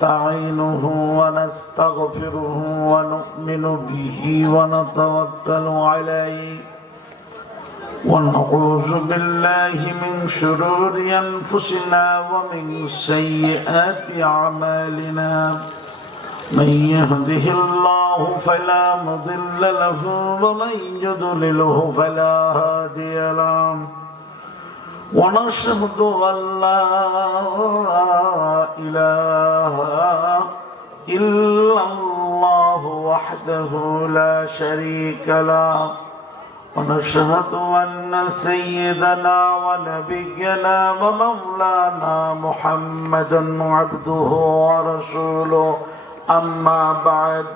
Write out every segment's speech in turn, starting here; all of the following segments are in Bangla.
نستعينه ونستغفره ونؤمن به ونتوكل عليه ونعوذ بالله من شرور أنفسنا ومن سيئات أعمالنا من يهده الله فلا مضل له ومن يضلله فلا هادي له ونشهد أن لا إله إلا الله وحده لا شريك له ونشهد أن سيدنا ونبينا ومولانا محمدا عبده ورسوله أما بعد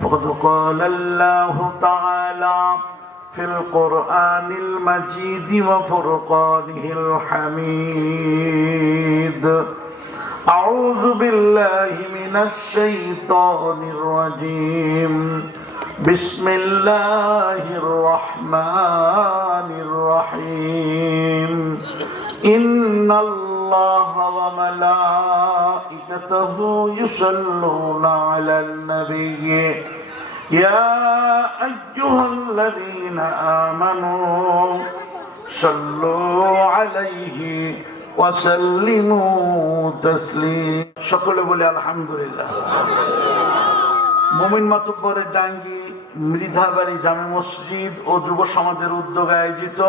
فقد قال الله تعالى في القرآن المجيد وفرقانه الحميد أعوذ بالله من الشيطان الرجيم بسم الله الرحمن الرحيم إن الله وملائكته يصلون على النبي يا أيها الذين آمنوا صلوا عليه وسلموا تسليما সকলে বলে আলহামদুলিল্লাহ। মুমিন মাতব্বরের ডাঙ্গি মৃধাবাড়ি জামে মসজিদ ও যুব সমাজের উদ্যোগে আয়োজিত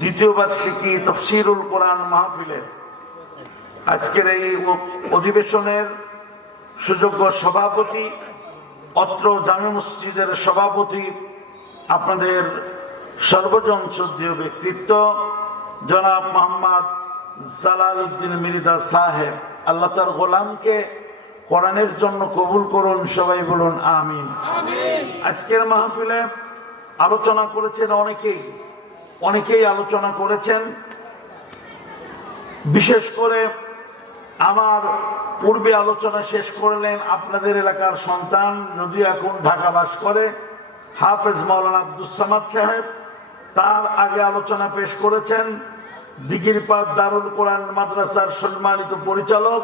দ্বিতীয় বার্ষিকী তাফসীরুল কোরআন মাহফিলের আজকের এই অধিবেশনের সুযোগ্য সভাপতি, অত্র জামে মসজিদের সভাপতি, আপনাদের সর্বজন শ্রদ্ধেয় ব্যক্তিত্ব জনাব মোহাম্মদ জালাল উদ্দিন মির্জা সাহেব, আল্লাহ তার গোলামকে কোরআনের জন্য কবুল করুন, সবাই বলুন আমিন। আজকের মাহফিলে আলোচনা করেছেন অনেকেই আলোচনা করেছেন। বিশেষ করে আমার পূর্বে আলোচনা শেষ করলেন আপনাদের এলাকার সন্তান, যদিও এখন ঢাকা বাস করে, হাফেজ মাওলানা আব্দুস সামাদ সাহেব। তার আগে আলোচনা পেশ করেছেন দিঘিরপাড় দারুল কোরআন মাদ্রাসার সম্মানিত পরিচালক,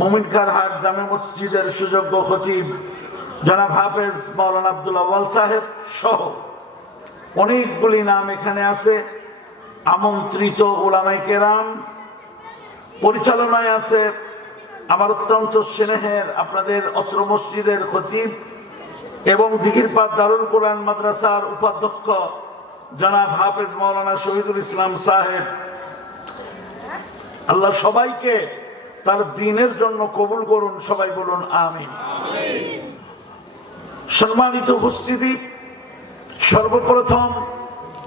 মোমিনখারহাট জামে মসজিদের সুযোগ্য খতিব জনাব হাফেজ মাওলানা আব্দুল আউয়াল সাহেব সহ অনেকগুলি নাম এখানে আছে। আমন্ত্রিত উলামায়ে কেরাম, পরিচালনায় আছে আমার অত্যন্ত স্নেহের আপনাদের অত্র মসজিদের খতিব এবং দিঘিরপাড় দারুল কোরআন মাদ্রাসার উপাধ্যক্ষ জনাব হাফেজ মাওলানা শহীদুল ইসলাম সাহেব। আল্লাহ সবাইকে তার দ্বীনের জন্য কবুল করুন, সবাই বলুন আমিন। সম্মানিত উপস্থিতি, সর্বপ্রথম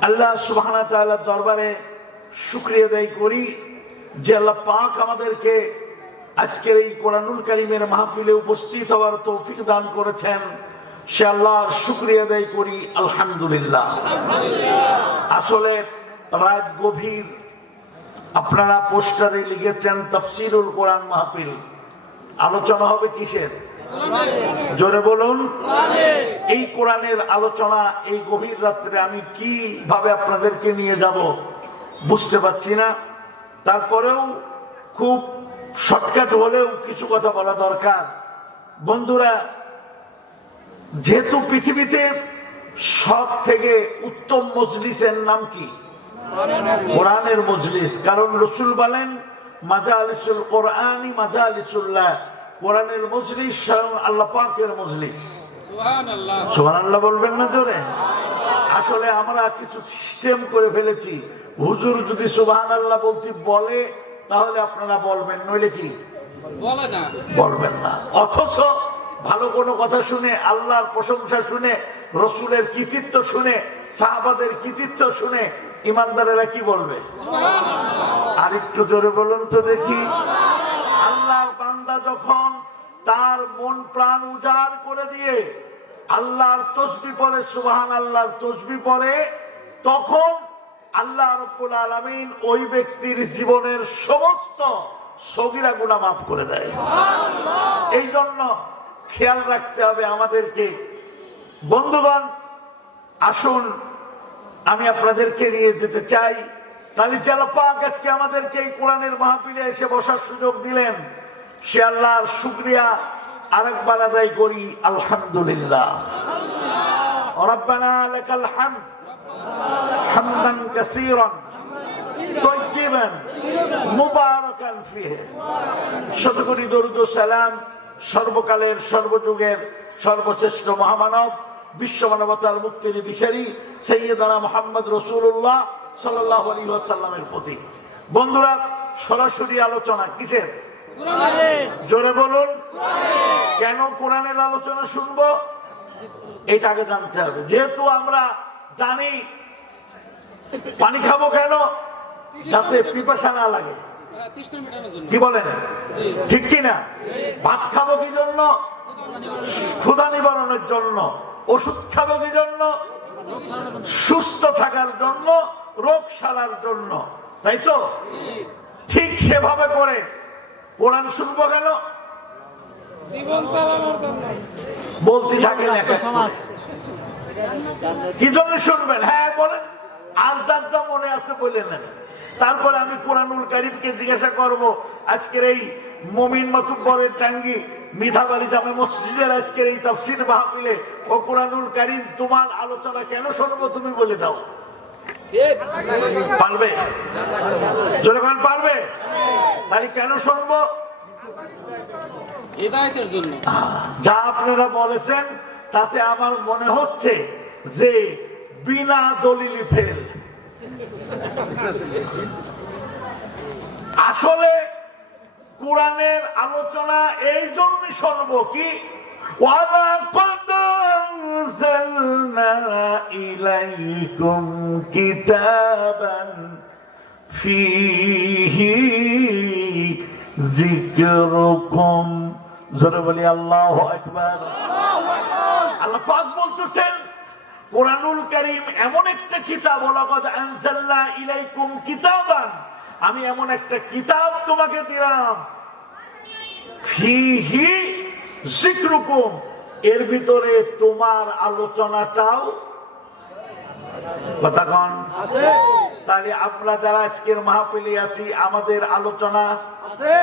আল্লাহ সুবহানাহু ওয়া তাআলার দরবারে শুকরিয়া আদায় করি যে আল্লাহ পাক আমাদেরকে আজকের এই কোরআনুল কারীমের মাহফিলে উপস্থিত হওয়ার তৌফিক দান করেছেন। সে আল্লাহর শুকরিয়া আদায় করি, আলহামদুলিল্লাহ। আসলে রাত গভীর, আপনারা পোস্টারে লিখেছেন তাফসীরুল কোরআন মাহফিল। আলোচনা হবে কিসের? জোরে বলুন। এই কোরআনের আলোচনা এই গভীর রাত্রে আমি কিভাবে আপনাদেরকে নিয়ে যাব বুঝতে পারছি না। তারপরেও খুব শর্টকাট হলেও কিছু কথা বলা দরকার। বন্ধুরা, যেহেতু পৃথিবীতে সব থেকে উত্তম মজলিসের নাম কি? কোরআনের মজলিস। কারণ রাসূল বলেন মাজালিসুল কোরআনি মাজালিসুল্লাহ, কোরআনের মজলিস স্বয়ং আল্লাহ পাকের মজলিস। সুবহানাল্লাহ, সুবহানাল্লাহ বলবেন না জোরে? আসলে আমরা কিছু সিস্টেম করে ফেলেছি, হুজুর যদি সুবহানাল্লাহ বলতে বলে তাহলে আপনারা বলবেন, নইলে কি বলবেন না। অথচ ভালো কোনো কথা শুনে, আল্লাহর প্রশংসা শুনে, রসুলের কৃতিত্ব শুনে, সাহাবাদের কৃতিত্ব শুনে ইমানদারেরা কি বলবে? আর একটু জোরে বলুন তো দেখি। আল্লাহর বান্দা যখন তার মন প্রাণ উজাড় করে দিয়ে আল্লাহর তাসবিহ পড়ে, সুবহানাল্লাহর তাসবিহ পড়ে, তখন আল্লাহ রাব্বুল আলামিন ওই ব্যক্তির জীবনের সমস্ত সগীরা গুনাহ মাফ করে দেয়। এই জন্য খেয়াল রাখতে হবে আমাদেরকে। বন্ধুগণ, আসুন আমি আপনাদেরকে নিয়ে যেতে চাই কালী আল্লাহ পাক আজকে আমাদেরকে এই কোরআনের মাহফিলে এসে বসার সুযোগ দিলেন। সে আল্লাহর শুকরিয়া আরেকবার আদায় করি, আলহামদুলিল্লাহ। রব্বানা লাকাল হামদ হামদান কাসীরান তাইয়িবান মুবারাকান ফীহি। শত কোটি দরুদ ও সালাম সর্বকালের সর্বযুগের সর্বশ্রেষ্ঠ মহামানব বিশ্ব মানবতার মুক্তির দিশারি সাইয়্যিদানা মুহাম্মদ রাসূলুল্লাহ সাল্লাল্লাহু আলাইহি ওয়াসাল্লামের প্রতি। বন্ধুরা, সরাসরি আলোচনা কিসের? জোরে বলুন। কেন কোরআনের আলোচনা শুনবো এটা আগে জানতে হবে। যেহেতু আমরা জানি পানি খাবো কেন, যাতে পিপাসা না লাগে, কি বলেন ঠিক কিনা? ভাত খাবো কি জন্য? ক্ষুধা নিবারণের জন্য। ওষুধ খাবো কি জন্য? সুস্থ থাকার জন্য, রোগ সারার জন্য, তাই তো? ঠিক সেভাবে করে কোরআন শুনবো কেন? বলতে থাকেন কি জন্য শুনবেন? হ্যাঁ বলেন, আর যার যা মনে আছে বলে নেন। তারপরে আমি কোরআনুল কারীমকে জিজ্ঞাসা করব, আজকের এই মুমিন মাতুব্বরের টাঙ্গি মিঠাবাড়ি জামে মসজিদের আজকের এই তাফসীর মাহফিলে ও কোরআনুল কারীম তোমার আলোচনা কেন শুনবো তুমি বলে দাও। পারবে? যখন পারবে তাহলে কেন শুনবো? হিদায়াতের জন্য। যা আপনারা বলেছেন তাতে আমার মনে হচ্ছে যে বিনা দলিলি ফেল। আসলে কোরআনের আলোচনা এই জন্য শুনবো কি, ওয়ালাকাদ আনজালনা ইলাইকুম কিতাবান ফীহি যিকরুকুম। জোরে বলি আল্লাহু আকবার। আল্লাহ পাক বলতেছেন কোরআনুল কারীম এমন একটা কিতাব, ওয়ালাকাদ আনজালনা ইলাইকুম কিতাবান, আমি এমন একটা কিতাব তোমাকে দিলাম, ফীহি যিকরুকুম, এর ভিতরে তোমার আলোচনাটাও কথা কন আছে। তাহলে আমরা যারা আজকের মাহফিলে আছি আমাদের আলোচনা আছে।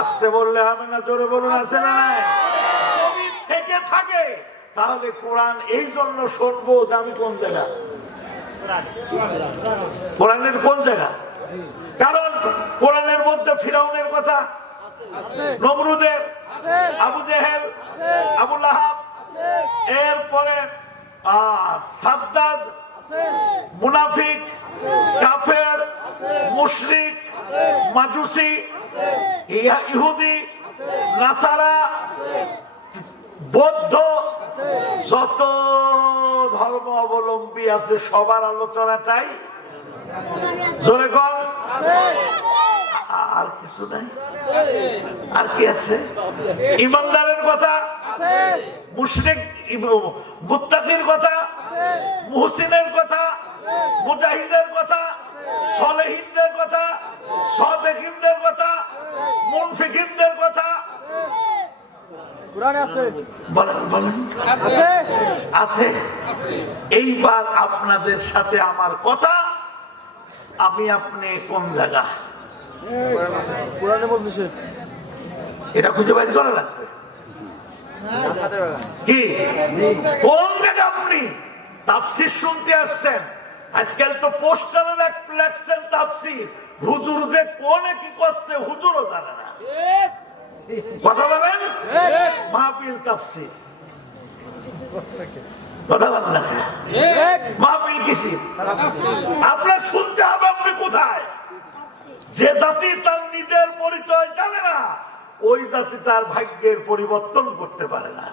আসতে বললে হবে না, জোরে বলুন আছে না নাই? যদি থেকে থাকে তাহলে কোরআন এই জন্য শুনবো যে আমি কোন জায়গা, কোরআনের কোন জায়গা? কারণ কোরআনের মধ্যে ফিরাউনের কথা, নমরুদের, আবু জেহেল, আবু লাহাব, এরপরে সাদ্দাদ, মুনাফিক, কাফের, মুশরিক, মাজুসি, ইহুদি, নাসারা, বৌদ্ধ, যত ধর্ম অবলম্বী আছে সবার আলোচনাটাই জোরে কর। আর কিছু নাই? আর কি আছে? ইমানদারের কথা, মুশরিক মুত্তাকির কথা, মুহসিনের কথা, মুজাহিদের কথা, সালেহিনদের কথা, সাদেকিনদের কথা, মুনফিকিনদের কথা কোরআনে আছে। বলেন বলেন আছে। এইবার আপনাদের সাথে আমার কথা, আমি আপনি কোন জায়গা কোরআনে বলতেছে, এটা খুঁজে বাইর করা লাগবে। কি কোন জায়গা? আপনি তাফসীর শুনতে আসছেন, আজকাল তো পোস্টারে লেখছেন তাফসীর, হুজুর যে কোনে কি করছে হুজুরও জানে না। কথা বলেন মাহফিল তাফসীর, কথা বলেন না মাহফিল কিসের? আপনার শুনতে হবে আপনি কোথায়। যে জাতি তার নিজের পরিচয় জানে না, ওই জাতি তার ভাগ্যের পরিবর্তন করতে পারে না।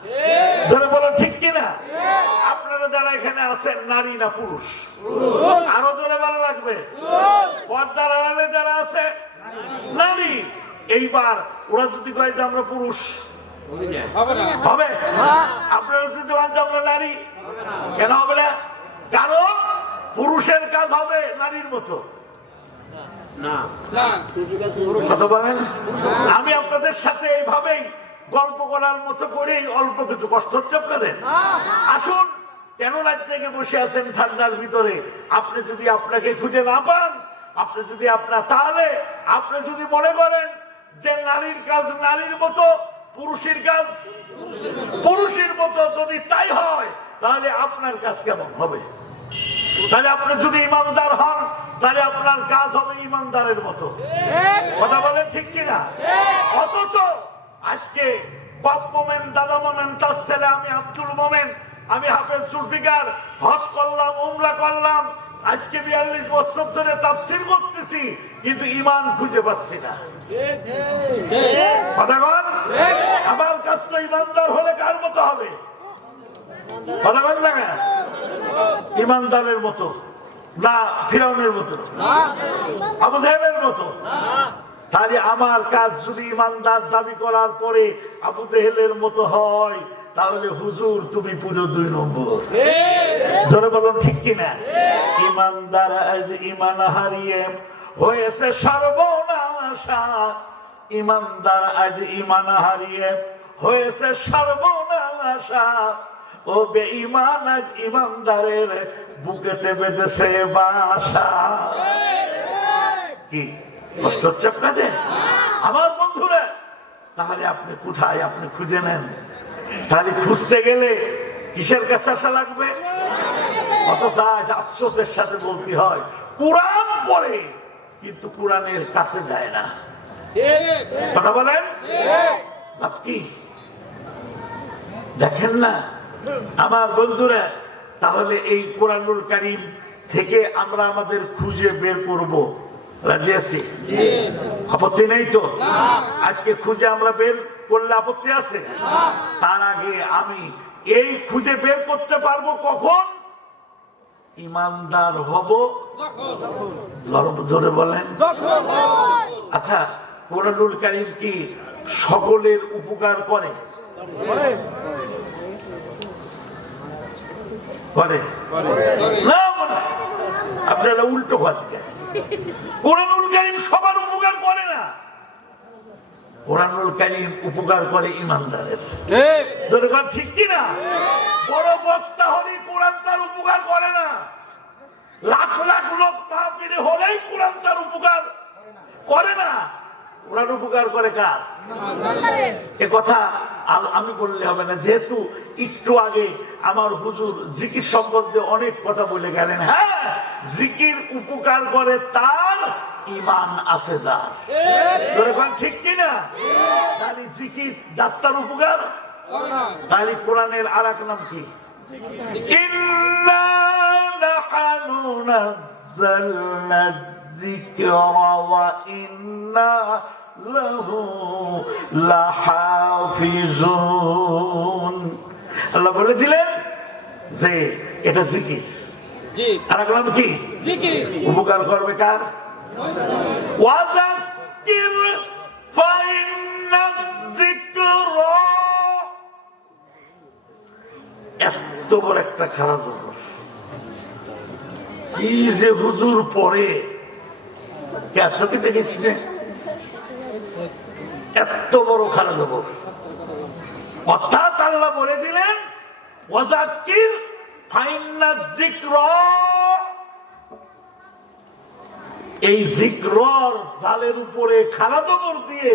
ধরে বলো ঠিক কিনা? আপনারা যারা এখানে আছেন নারী না পুরুষ? আরো জোরে ভালো লাগবে। পর্দার আড়ালে যারা আছে নারী। এইবার ওরা যদি কয় যে আমরা পুরুষ হবে, আপনারা যদি বলেন যে আমরা নারী, কেন হবে না? কারণ পুরুষের কাজ হবে নারীর মতো। কথা বলেন। আমি আপনাদের সাথে এইভাবেই গল্প করার মতো করেই অল্প কিছু কষ্ট হচ্ছে আপনাদের। আসুন, কেন রাত জেগে বসে আছেন ঠান্ডার ভিতরে? আপনি যদি আপনাকে খুঁজে না পান, আপনি যদি তাহলে আপনি যদি মনে করেন যে নারীর কাজ নারীর মতো, পুরুষের কাজ পুরুষের মতো। যদি তাই হয় তাহলে আপনার কাজ কেমন হবে? তাহলে আপনি যদি ইমানদার হন তাহলে আপনার কাজ হবে ইমানদারের মতো। কথা বলেন ঠিক কিনা? অথচ আজকে বাপ মোমেন, দাদা মোমেন, তার ছেলে আমি আব্দুল মোমেন, আমি হাফেজ জুলফিকার, হজ করলাম, উমরা করলাম, আজকে 42 বছর ধরে তাফসীর করতেছি, কিন্তু ঈমান খুঁজে পাচ্ছি না। কথা বল, আমার কাজ তো ঈমানদার হলে কার মতো হবে? কথা বল না, ঈমানদারের মতো না ফিরআউনের মতো, আবু জাহেলের মতো। তাহলে আমার কাজ যদি ঈমানদার দাবি করার পরে আবু জাহেলের মতো হয়, তাহলে হুজুর তুমি পুরো 2 নম্বর। জোরে বলুন ঠিক কিনা? ঈমানদার আজ ঈমান হারিয়ে হয়েছে সর্বনাশা, ঈমানদার আজ ঈমান হারিয়ে হয়েছে সর্বনাশা, ও বেঈমান আজ ঈমানদারের বুকেতে বেঁধেছে বাসা। কি কষ্ট হচ্ছে আপনাদের আমার বন্ধুরা? তাহলে আপনি কোথায়? আপনি খুঁজে নেন। তাহলে খুঁজতে গেলে কিসের কাছে আসা লাগবে? অথচ আজ আফসোসের সাথে বলতে হয়, কোরআন পড়ে কিন্তু কোরআনের কাছে যায় না। কথা বলেন কি? দেখেন না আমার বন্ধুরা? তাহলে এই কোরআনুল কারীম থেকে আমরা আমাদের খুঁজে বের করব। রাজি আছি? আপত্তি নেই তো? আজকে খুঁজে আমরা বের করলে আপত্তি আছে? তার আগে আমি এই খুঁজে বের করতে পারবো কখন? ঈমানদার হব জোরে বলেন। আচ্ছা, কোরআনুল কারীম কি সকলের উপকার করে? করে না? আপনারা উল্টো ভাবছেন। কোরআনুল কারীম সবার উপকার করে না। কোরআনুল কারীম উপকার করে ঈমানদারের। ঠিক কি না? বড় বক্তা হলে কোরআন তার উপকার করে না। লাখ লাখ লোক মাহফিলে হলেই কোরআন তার উপকার করে না। কোরআন উপকার করে কার? এ কথা আমি বললে হবে না, যেহেতু একটু আগে আমার হুজুর জিকির সম্বন্ধে অনেক কথা বলে গেলেন। হ্যাঁ, জিকির উপকার করে তার ঈমান আছে যার। ঠিক কিনা? তাহলে জিকির যাত্রার উপকার। তাহলে কোরআনের আর এক নাম কি? ইন্না নাহনু নাযালনা যিকরা ওয়া ইন্না লাহু লাহাফিজুন। আল্লাহ বলে দিলেন যে এটা জিকির। আর এক নাম কি? উপকার করবে কার? ওয়াযাক্কির ফাইন্না যিকরা। এত বড় একটা খারাপ খবর। কি যে হুজুর পড়ে চোখে দেখিস না, এত বড় খারাপ খবর। অর্থাৎ আল্লাহ বলে দিলেন ওয়াযাক্কির ফাইন্না যিকরা। এই যিকরর জালের উপরে খারাপ খবর দিয়ে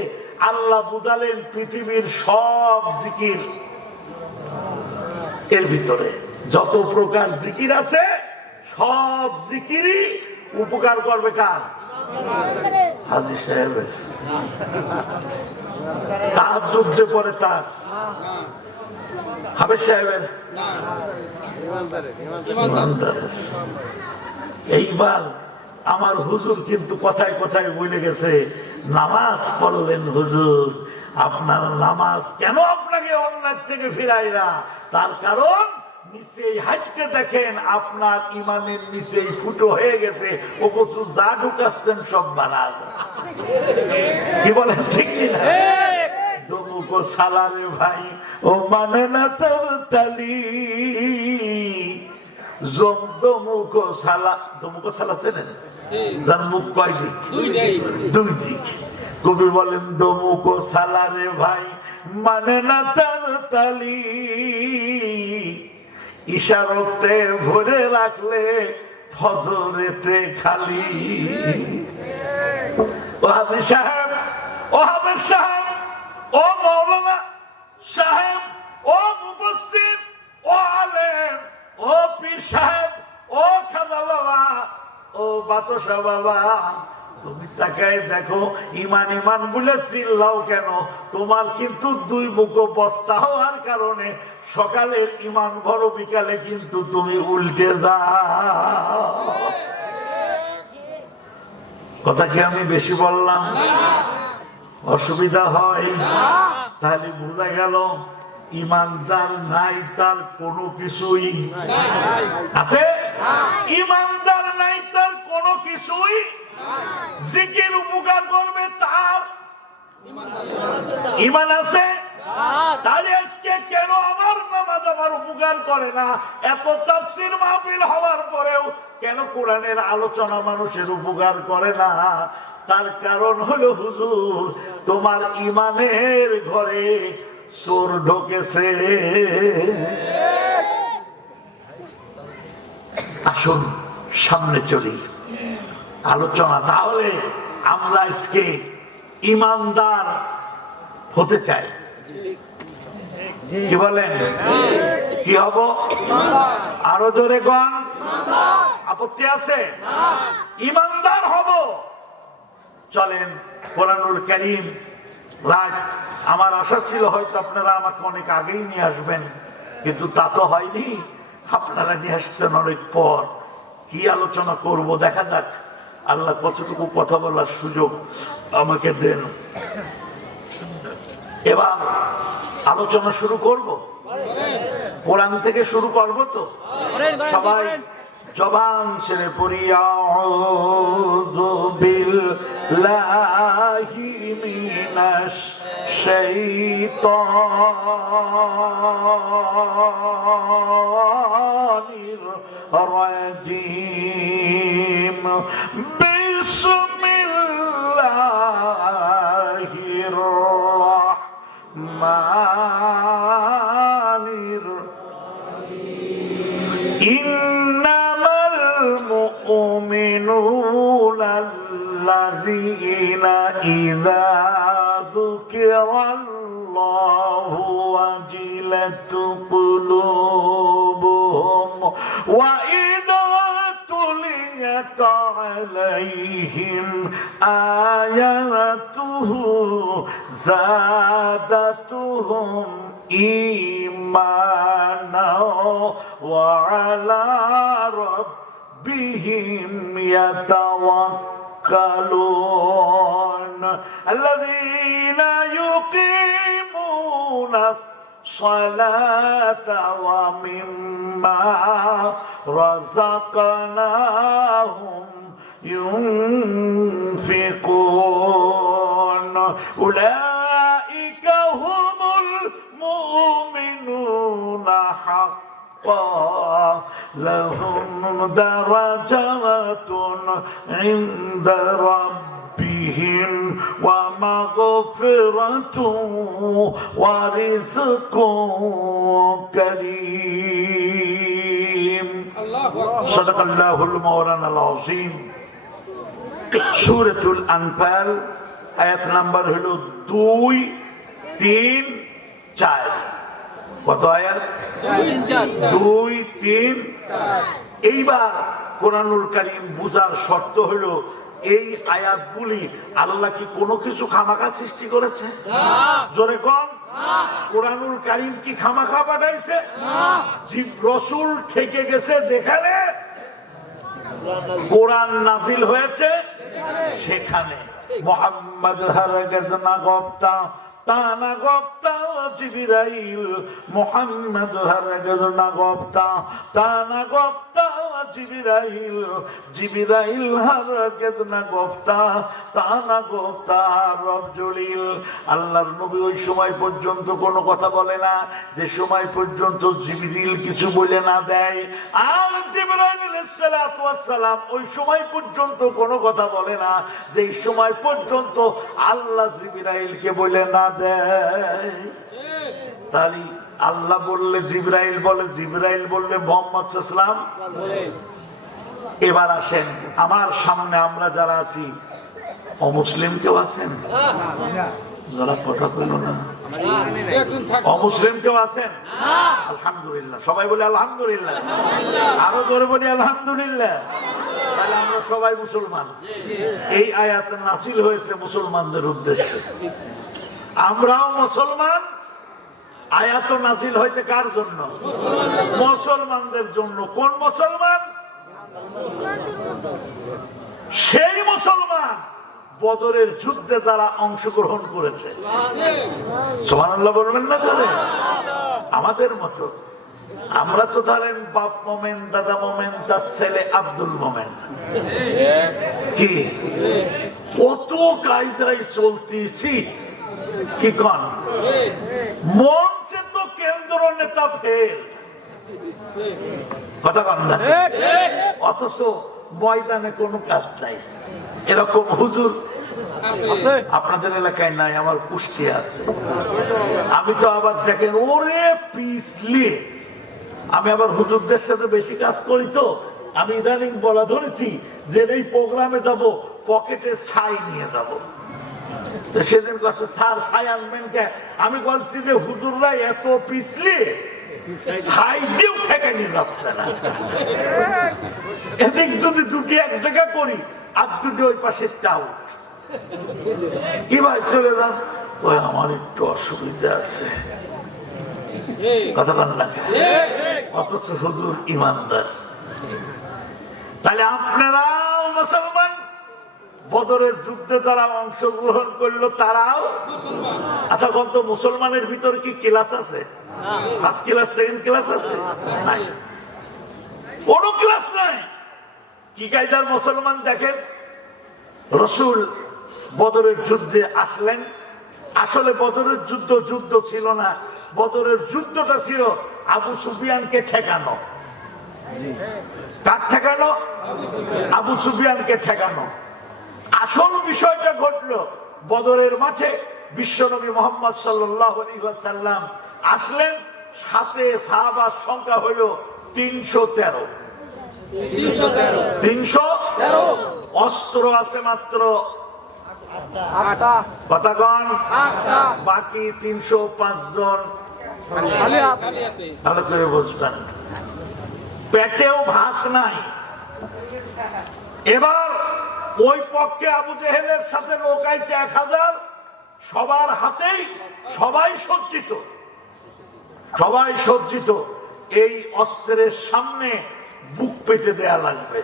আল্লাহ বুঝালেন পৃথিবীর সব জিকির, এর ভিতরে যত প্রকার জিকির আছে সব জিকিরই উপকার করবে কার? হাজী সাহেবের। তাহাজ্জুদে পড়ে তার, হাফেজ সাহেবের, ইমানদারের। এইবার আমার হুজুর কিন্তু কথায় কথায় বলে গেছে, নামাজ পড়লেন হুজুর, আপনার নামাজ কেন আপনাকে অন্যায় থেকে ফিরাই না? তার কারণ নিচেই হাঁটতে দেখেন আপনার ইমানের নিচেই ফুটো হয়ে গেছে, ও কিছু যা ঢুকাচ্ছেন সব বানা। কি বলেন ঠিক কিনা? দমুকো সালারে ভাই ও মানে না তোর তালি। দমুকো সালা, দমুকো সালা চেনেন? যার মুখ কয় দিক? দুই দিক। কবি বলেন দমুকো সালারে ভাই মানে না তার তালি, ইশারতে ভরে রাখলে ফজরেতে খালি। ও হাজী সাহেব ও হাফেজ সাহেব, ও মাওলানা সাহেব, ও মুফাসসির, ও আলেম, ও পীর সাহেব, ও খাজা বাবা, ও বাতসা বাবা, তুমি তাকায় দেখো, ইমান ইমান বলে চিল্লাও কেন? তোমার কিন্তু দুই মুখো বস্তা হওয়ার কারণে সকালের ইমান ভরো, বিকালে কিন্তু তুমি উল্টে যাও। কথা কি আমি বেশি বললাম? অসুবিধা হয়? তাহলে বোঝা গেল ইমানদার নাই তার কোনো কিছুই আছে। ইমানদার নাই তার কোনো কিছুই জিকির উপকার করবে তার ইমান আছে। তাহলে আজকে কেন আমার নামাজ আমার উপকার করে না? এত তাফসীর মাহফিল হওয়ার পরেও কেন কোরআনের আলোচনা মানুষের উপকার করে না? তার কারণ হলো হুজুর, তোমার ইমানের ঘরে চোর ঢোকেছে। আসুন সামনে চলি, আলোচনা। তাহলে আমরা আজকে ইমানদার হতে চাই, কি বলেন? কি হব? আরো জোরে কোন? আপত্তি আছে? ইমানদার হব। চলেন কোরআনুল কারীম। রাত আমার আশা ছিল হয়তো আপনারা আমাকে অনেক আগেই নিয়ে আসবেন, কিন্তু তা তো হয়নি। আপনারা নিয়ে আসছেন অনেক পর। কি আলোচনা করব দেখা যাক, আল্লাহ কতটুকু কথা বলার সুযোগ আমাকে দেন। এবার আলোচনা শুরু করব, কোরআন থেকে শুরু করব। তো সবাই জবান ছেড়ে পড়ি, আউযু বিল্লাহি মিনাশ শাইতানির রাজিম। বিসমিল্লাহির রাহমানির ইন্নামাল মুমিনুনা আল্লাযীনা ইযা যুকিরাল্লাহু ওয়াজিলাত কুলুবুহুম ওয়া ইযা তুলিয়াত আলাইহিম আয়াতুহু যাদাতুহুম ঈমানা ওয়া আলা রাব্বিহিম ইয়াতাওয়াক্কালুন। আল্লাযীনা ইউকিমুনা সালাতা ওয়া মিম্মা রাযাকনাহুম ينفقون أولئك هم المؤمنون حقا لهم درجات عند ربهم ومغفرة ورزق كريم صدق الله المولانا العظيم। সূরাতুল আনফাল আয়াত নাম্বার হলো 2, 3, 4। কত আয়াত? 2, 3, 4। এইবার কোরআনুল কারীম বুঝার শর্ত হলো এই আয়াতগুলি আল্লাহ কি কোনো কিছু খামাখা সৃষ্টি করেছে? জোরে কোন? কোরআনুল কারীম কি খামাখা পাঠাইছে? রাসূল থেকে গেছে যেখানে কোরআন নাযিল হয়েছে সেখানে। মুহাম্মদ হারগিজ না গপ্তা তানা গপ্তা জিবরাইল, মুহাম্মদ হারগিজ না গপ্তা তানা গপ্তা জিবরাইল, জিবরাইল হারগিজ না গপ্তা তানা গপ্তা রব জলিল। আল্লাহর নবী ওই সময় পর্যন্ত কোনো কথা বলে না যে সময় পর্যন্ত জিবরিল কিছু বলে না দেয়, আর জিবরাইল আলাইহিস সালাতু ওয়াস সালাম ওই সময় পর্যন্ত কোনো কথা বলে না যে সময় পর্যন্ত আল্লাহ জিবরাইলকে বলে না দেয়। তাহলে আল্লাহ বললে জিবরাইল বলে, জিবরাইল বললে মুহাম্মদ সাল্লাল্লাহু আলাইহি ওয়াসাল্লাম। এবার আসেন আমার সামনে আমরা যারা আছি অমুসলিম কেউ আছেন? যারা কথা বলল না, অমুসলিম কেউ আছেন? আলহামদুলিল্লাহ, সবাই বলে আলহামদুলিল্লাহ, আরো জোরে বলি আলহামদুলিল্লাহ। তাহলে আমরা সবাই মুসলমান। এই আয়াত নাযিল হয়েছে মুসলমানদের উদ্দেশ্যে, আমরাও মুসলমান। আয়াত নাযিল হয়েছে কার জন্য? মুসলমানদের জন্য। কোন মুসলমান? সেই মুসলমান বদরের যুদ্ধে তারা অংশগ্রহণ করেছে। সুবহানাল্লাহ বলবেন না? তাহলে আমাদের মতো আমরা তো ধরেন বাপ মোমেন, দাদা মোমেন, তার ছেলে আব্দুল মোমেন, কি কত কায়দায় চলতেছি, কি কন? মঞ্চে তো কেন্দ্র নেতা ফেল, কথা কন না? অথচ ময়দানে কোনো কাজ নাই। এরকম হুজুর আপনাদের এলাকায় নাই, আমার কুষ্টিয়া আছে। আমি তো আবার দেখেন ওরে পিছলে, আমি আবার হুজুরদের সাথে বেশি কাজ করি, তো আমি ইদানিং বলা ধরেছি যে এই প্রোগ্রামে যাব পকেটে ছাই নিয়ে যাব। সেদিন কাছে স্যার ছাই আনবেন কে? আমি বলছি যে হুজুররা এত পিছলে ছাই দিয়েও ঠেকে নিয়ে যাচ্ছে না। এদিক যদি দুটি এক জায়গা করি আর দুটি ওই পাশে চাও, কি ভাই চলে যান, ওই আমার একটু অসুবিধা আছে, কথা বল না। অথচ হুজুর ইমানদার। তাহলে আপনারাও মুসলমান, বদরের যুদ্ধে যারা অংশগ্রহণ করলো তারাও। আচ্ছা কত মুসলমানের ভিতরে কি ক্লাস আছে? ফার্স্ট ক্লাস, সেকেন্ড ক্লাস আছে? নাই, কোনো ক্লাস নাই। কি কায়দার মুসলমান দেখেন, রাসূল বদরের যুদ্ধে আসলেন। আসলে বদরের যুদ্ধ ছিল না, বদরের যুদ্ধটা ছিল আবু সুফিয়ানকে ঠেকানো। কার ঠেকানো? আবু সুফিয়ানকে ঠেকানো। আসল বিষয়টা ঘটলো বদরের মাঠে। বিশ্বনবী মুহাম্মদ সাল্লাল্লাহু আলাইহি ওয়াসাল্লাম আসলেন, সাথে সাহাবার সংখ্যা হলো 313। 313 অস্ত্র আছে মাত্র 8টা, কথা কন? বাকি 305 জন ভালো করে বুঝবেন, পেটেও ভাত নাই। এবার ওই পক্ষে আবু জেহেলের সাথে লোক আইছে 1000, সবার হাতেই সবাই সজ্জিত, সবাই সজ্জিত। এই অস্ত্রের সামনে বুক পেতে দেয়া লাগবে,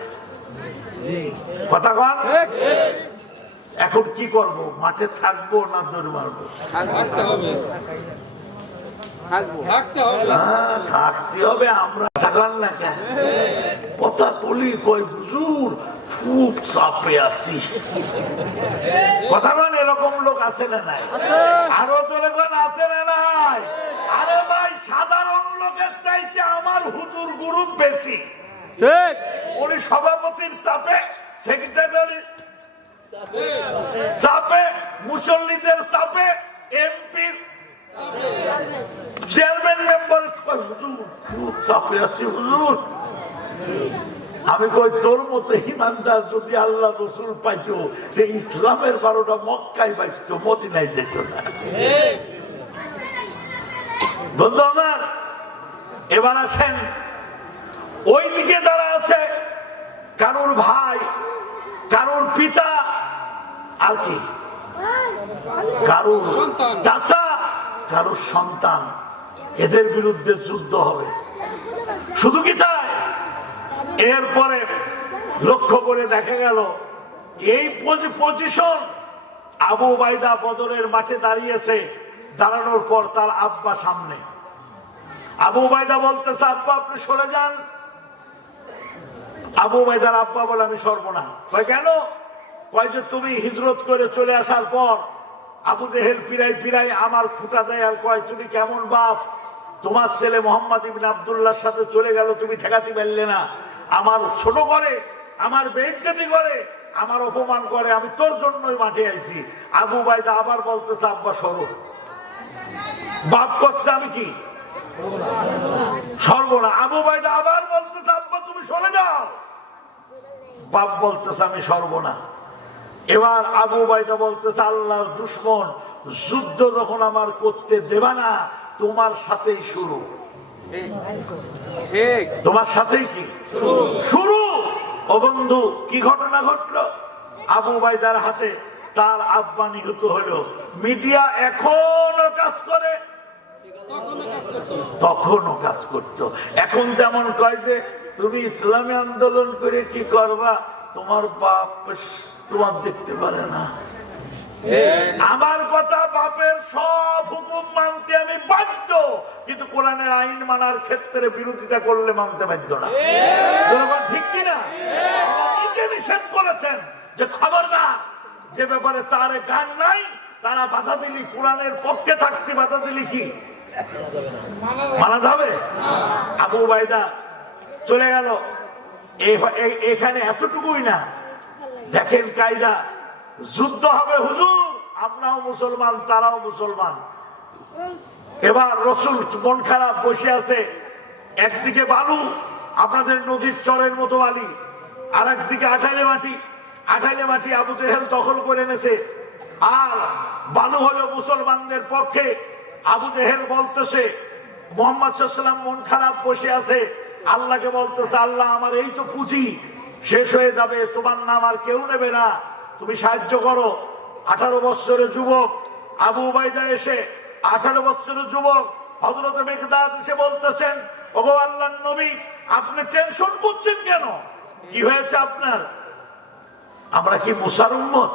কথা কন? এখন কি করব? মাঠে থাকবো না দৌড় মারবো? থাকতে হবে। আমরা থাকার না কেন কথা বলি, কই হুজুর খুব চাপে আছি, কথা বলেন। এরকম লোক আছে না নাই? আরো তোলে কোন আছে না নাই? আরে ভাই, সাধারণ লোকের চাইতে আমার হুজুর গুরু বেশি। উনি সভাপতির চাপে, সেক্রেটারি চাপে, মুসল্লিদের চাপে, এমপির চেয়ারম্যান মেম্বার খুব চাপে আছি হুজুর। আমি কই তোর মতো ইমানদার যদি আল্লাহ রসুল পাইতো, ইসলামের 12টা মক্কায় পাইতো, মদিনায় যেত না। বন্ধু আমার, এবার আসেন ওই দিকে যারা আছে, কারোর ভাই, কারোর পিতা, আর কি কারোর চাচা, কারোর সন্তান, এদের বিরুদ্ধে যুদ্ধ হবে। শুধু কি তাই? এরপরে লক্ষ্য করে দেখা গেল এই পজিশন আবু উবাইদা বদরের মাঠে দাঁড়িয়েছে। দাঁড়ানোর পর তার আব্বা সামনে। আবু উবাইদা বলতেছে, আব্বা আপনি সরে যান। আবু উবাইদার আব্বা বলে, আমি সরবো না। কয় কেন? কয় যে তুমি হিজরত করে চলে আসার পর আবু জেহেল পিরাই আমার খুঁটা দেয়, আর কয় তুমি কেমন বাপ, তোমার ছেলে মোহাম্মদ ইবনে আব্দুল্লাহর সাথে চলে গেল, তুমি ঠেকাতে পারলে না। আমার ছোট করে, আমার বেইজ্জতি করে, আমার অপমান করে, আমি তোর জন্যই মাঠে আইছি। আবু উবাইদা আবার বলতেছে, আব্বা সরো। বাপ করছে, আমি কি সরবো না। আবু উবাইদা আবার বলতেছে, আব্বা তুমি সরে যাও। বাপ বলতেছে, আমি সরবো না। এবার আবু উবাইদা বলতেছে, আল্লাহর দুশমন, যুদ্ধ যখন আমার করতে দেবা না, তোমার সাথেই শুরু। তোমার সাথেই কি শুরু? ও বন্ধু, কি ঘটনা ঘটলো? আবু উবাইদার হাতে তার আব্বা নিহত হলো। মিডিয়া এখনো কাজ করে, তখনও কাজ করতো। এখন যেমন কয় যে তুমি ইসলামী আন্দোলন করে কি করবা, তোমার বাপ তোমার দেখতে পারে না। আমার কথা, বাপের সব হুকুম মানতে আমি বাধ্য, কিন্তু কোরআনের আইন মানার ক্ষেত্রে বিরোধিতা করলে মানতে বাধ্য না। ঠিক কিনা? নিজে নিষেধ করেছেন যে খবরদার, যে ব্যাপারে তার গান নাই, তারা বাধা দিলি, কোরআনের পক্ষে থাকতে বাধা দিলি কি মানা যাবে? আবু উবাইদা চলে গেল। এখানে এতটুকুই না, দেখেন কায়দা, যুদ্ধ হবে হুজুর, আমরাও মুসলমান, তারাও মুসলমান। এবার রসুল মন খারাপ বসে আছে, একদিকে বালু, আপনাদের নদীর চরের মতো বালি, আর একদিকে আঠাইলে মাটি। আঠাইলে মাটি আবু জেহেল দখল করে এনেছে, আর বালু হলো মুসলমানদের পক্ষে। আবু জেহেল বলতেছে, মুহাম্মদ সাল্লাল্লাহু আলাইহি ওয়াসাল্লাম মন খারাপ বসে আছে, আল্লাহকে বলতেছে, আল্লাহ আমার এই তো পুঁজি শেষ হয়ে যাবে, তোমার নাম আর কেউ নেবে না, তুমি সাহায্য করো। 18 বছরের যুবক আবু উবাইদা এসে, 18 বছরের যুবক হযরত মিকদাদ এসে বলতেছেন, ওগো আল্লাহর নবী, আপনি টেনশন করছেন কেন? কি হয়েছে আপনার? আমরা কি মুসার উম্মত?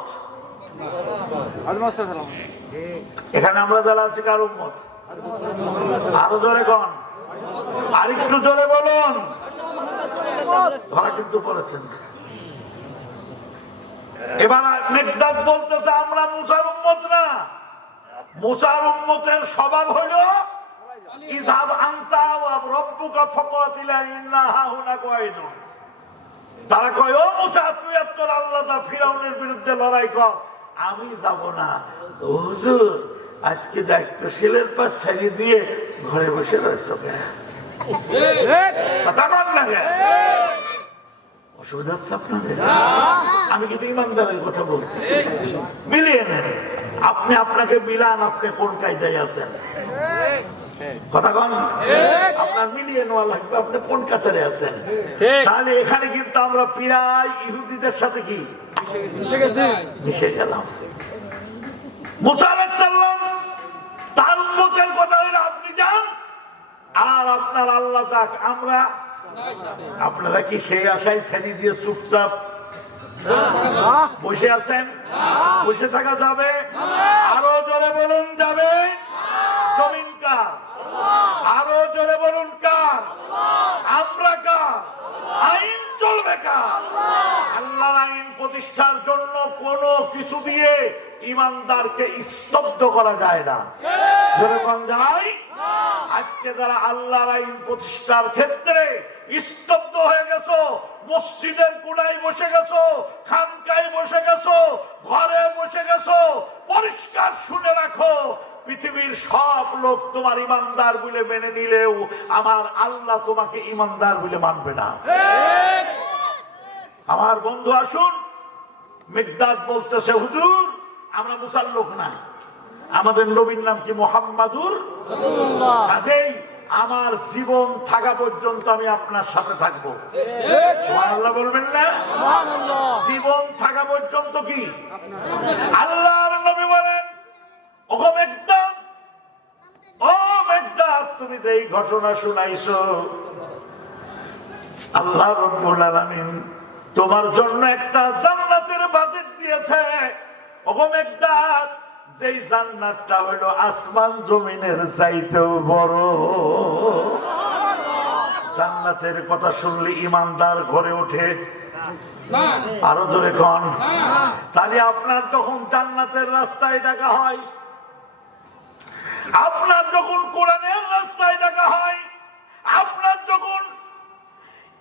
এখানে আমরা যারা আছি কার উম্মত? আরো জোরে কন, আরেকটু জোরে বলুন। ধরা কিন্তু বলেছেন। এবার মিকদাদ বলতেছে, আমরা মুসার উম্মত না। মুসার উম্মতের স্বভাব হইল ইযহাব আনতা ওয়া রাব্বুকা ফাকাতিলা ইন্না হাহুনা কায়িদুন। তারা কয়, ও মুসা, তুই আর তোর আল্লাহ দা ফিরাউনের বিরুদ্ধে লড়াই কর, আমি যাব না। হুজুর, আজকে দায়িত্বশীলের পাশ ছাড়িয়ে দিয়ে ঘরে বসে রয়েছ, কথা বল না, অসুবিধা হচ্ছে আপনাদের? আমি কিন্তু ইমানদারের কথা বলতেছি, মিলিয়ে নেন। আপনি আপনাকে মিলান, আপনি কোন কায়দায় আছেন, কথা বল। আপনার মিলিয়ে নেওয়া লাগবে, আপনি কোন কাতারে আছেন। তাহলে এখানে কিন্তু আমরা প্রায় ইহুদিদের সাথে কি মিশে গেলাম। মুসা আলাইহিস সালাম তার উম্মতের কথা হলো, আপনি যান, আর আপনার আল্লাহ যাক, আমরা। আপনারা কি সেই আশায় ছেড়ে দিয়ে চুপচাপ বসে আছেন? বসে থাকা যাবে? আরো জোরে বলুন, যাবে? জমিন কার? আরো জোরে বলুন, কার? আমরা কার? আইন চলবে কার? আল্লাহর আইন প্রতিষ্ঠার জন্য কোনো কিছু দিয়ে ইমানদারকে স্তব্ধ করা যায় না। জোরে কোন যায়? আজকে যারা আল্লাহর আইন প্রতিষ্ঠার ক্ষেত্রে স্তব্ধ হয়ে গেছো, মসজিদের কোণায় বসে গেছো, খানকায় বসে গেছো, ঘরে বসে গেছো, পরিষ্কার শুনে রাখো, পৃথিবীর সব লোক তোমার ইমানদার বলে মেনে নিলেও আমার আল্লাহ তোমাকে ইমানদার বলে মানবে না। আমার বন্ধু আসুন, মিকদাদ বলতেছে, হুজুর, আমরা মুসার লোক না, আমাদের নবীর নাম কি মুহাম্মাদুর রাসূলুল্লাহ। কাজেই আমার জীবন থাকা পর্যন্ত আমি আপনার সাথে থাকবো। সুবহানাল্লাহ বলবেন না? সুবহানাল্লাহ। জীবন থাকা পর্যন্ত কি আল্লাহর নবী বলেন, ও মিকদাদ, ও মিকদাদ, তুমি যে এই ঘটনা শুনাইছো, আল্লাহ রাব্বুল আলামিন তোমার জন্য একটা জান্নাতের বাজেট দিয়েছে। ও মিকদাদ, যেই জান্নাতটা হলো আসমান জমিনের চাইতেও বড়। জান্নাতের কথা শুনলে ইমানদার ঘরে ওঠে? আরো জোরে কোন। তাহলে আপনার যখন জান্নাতের রাস্তায় ডাকা হয়, আপনার যখন কোরআনের রাস্তায় ডাকা হয়, আপনার যখন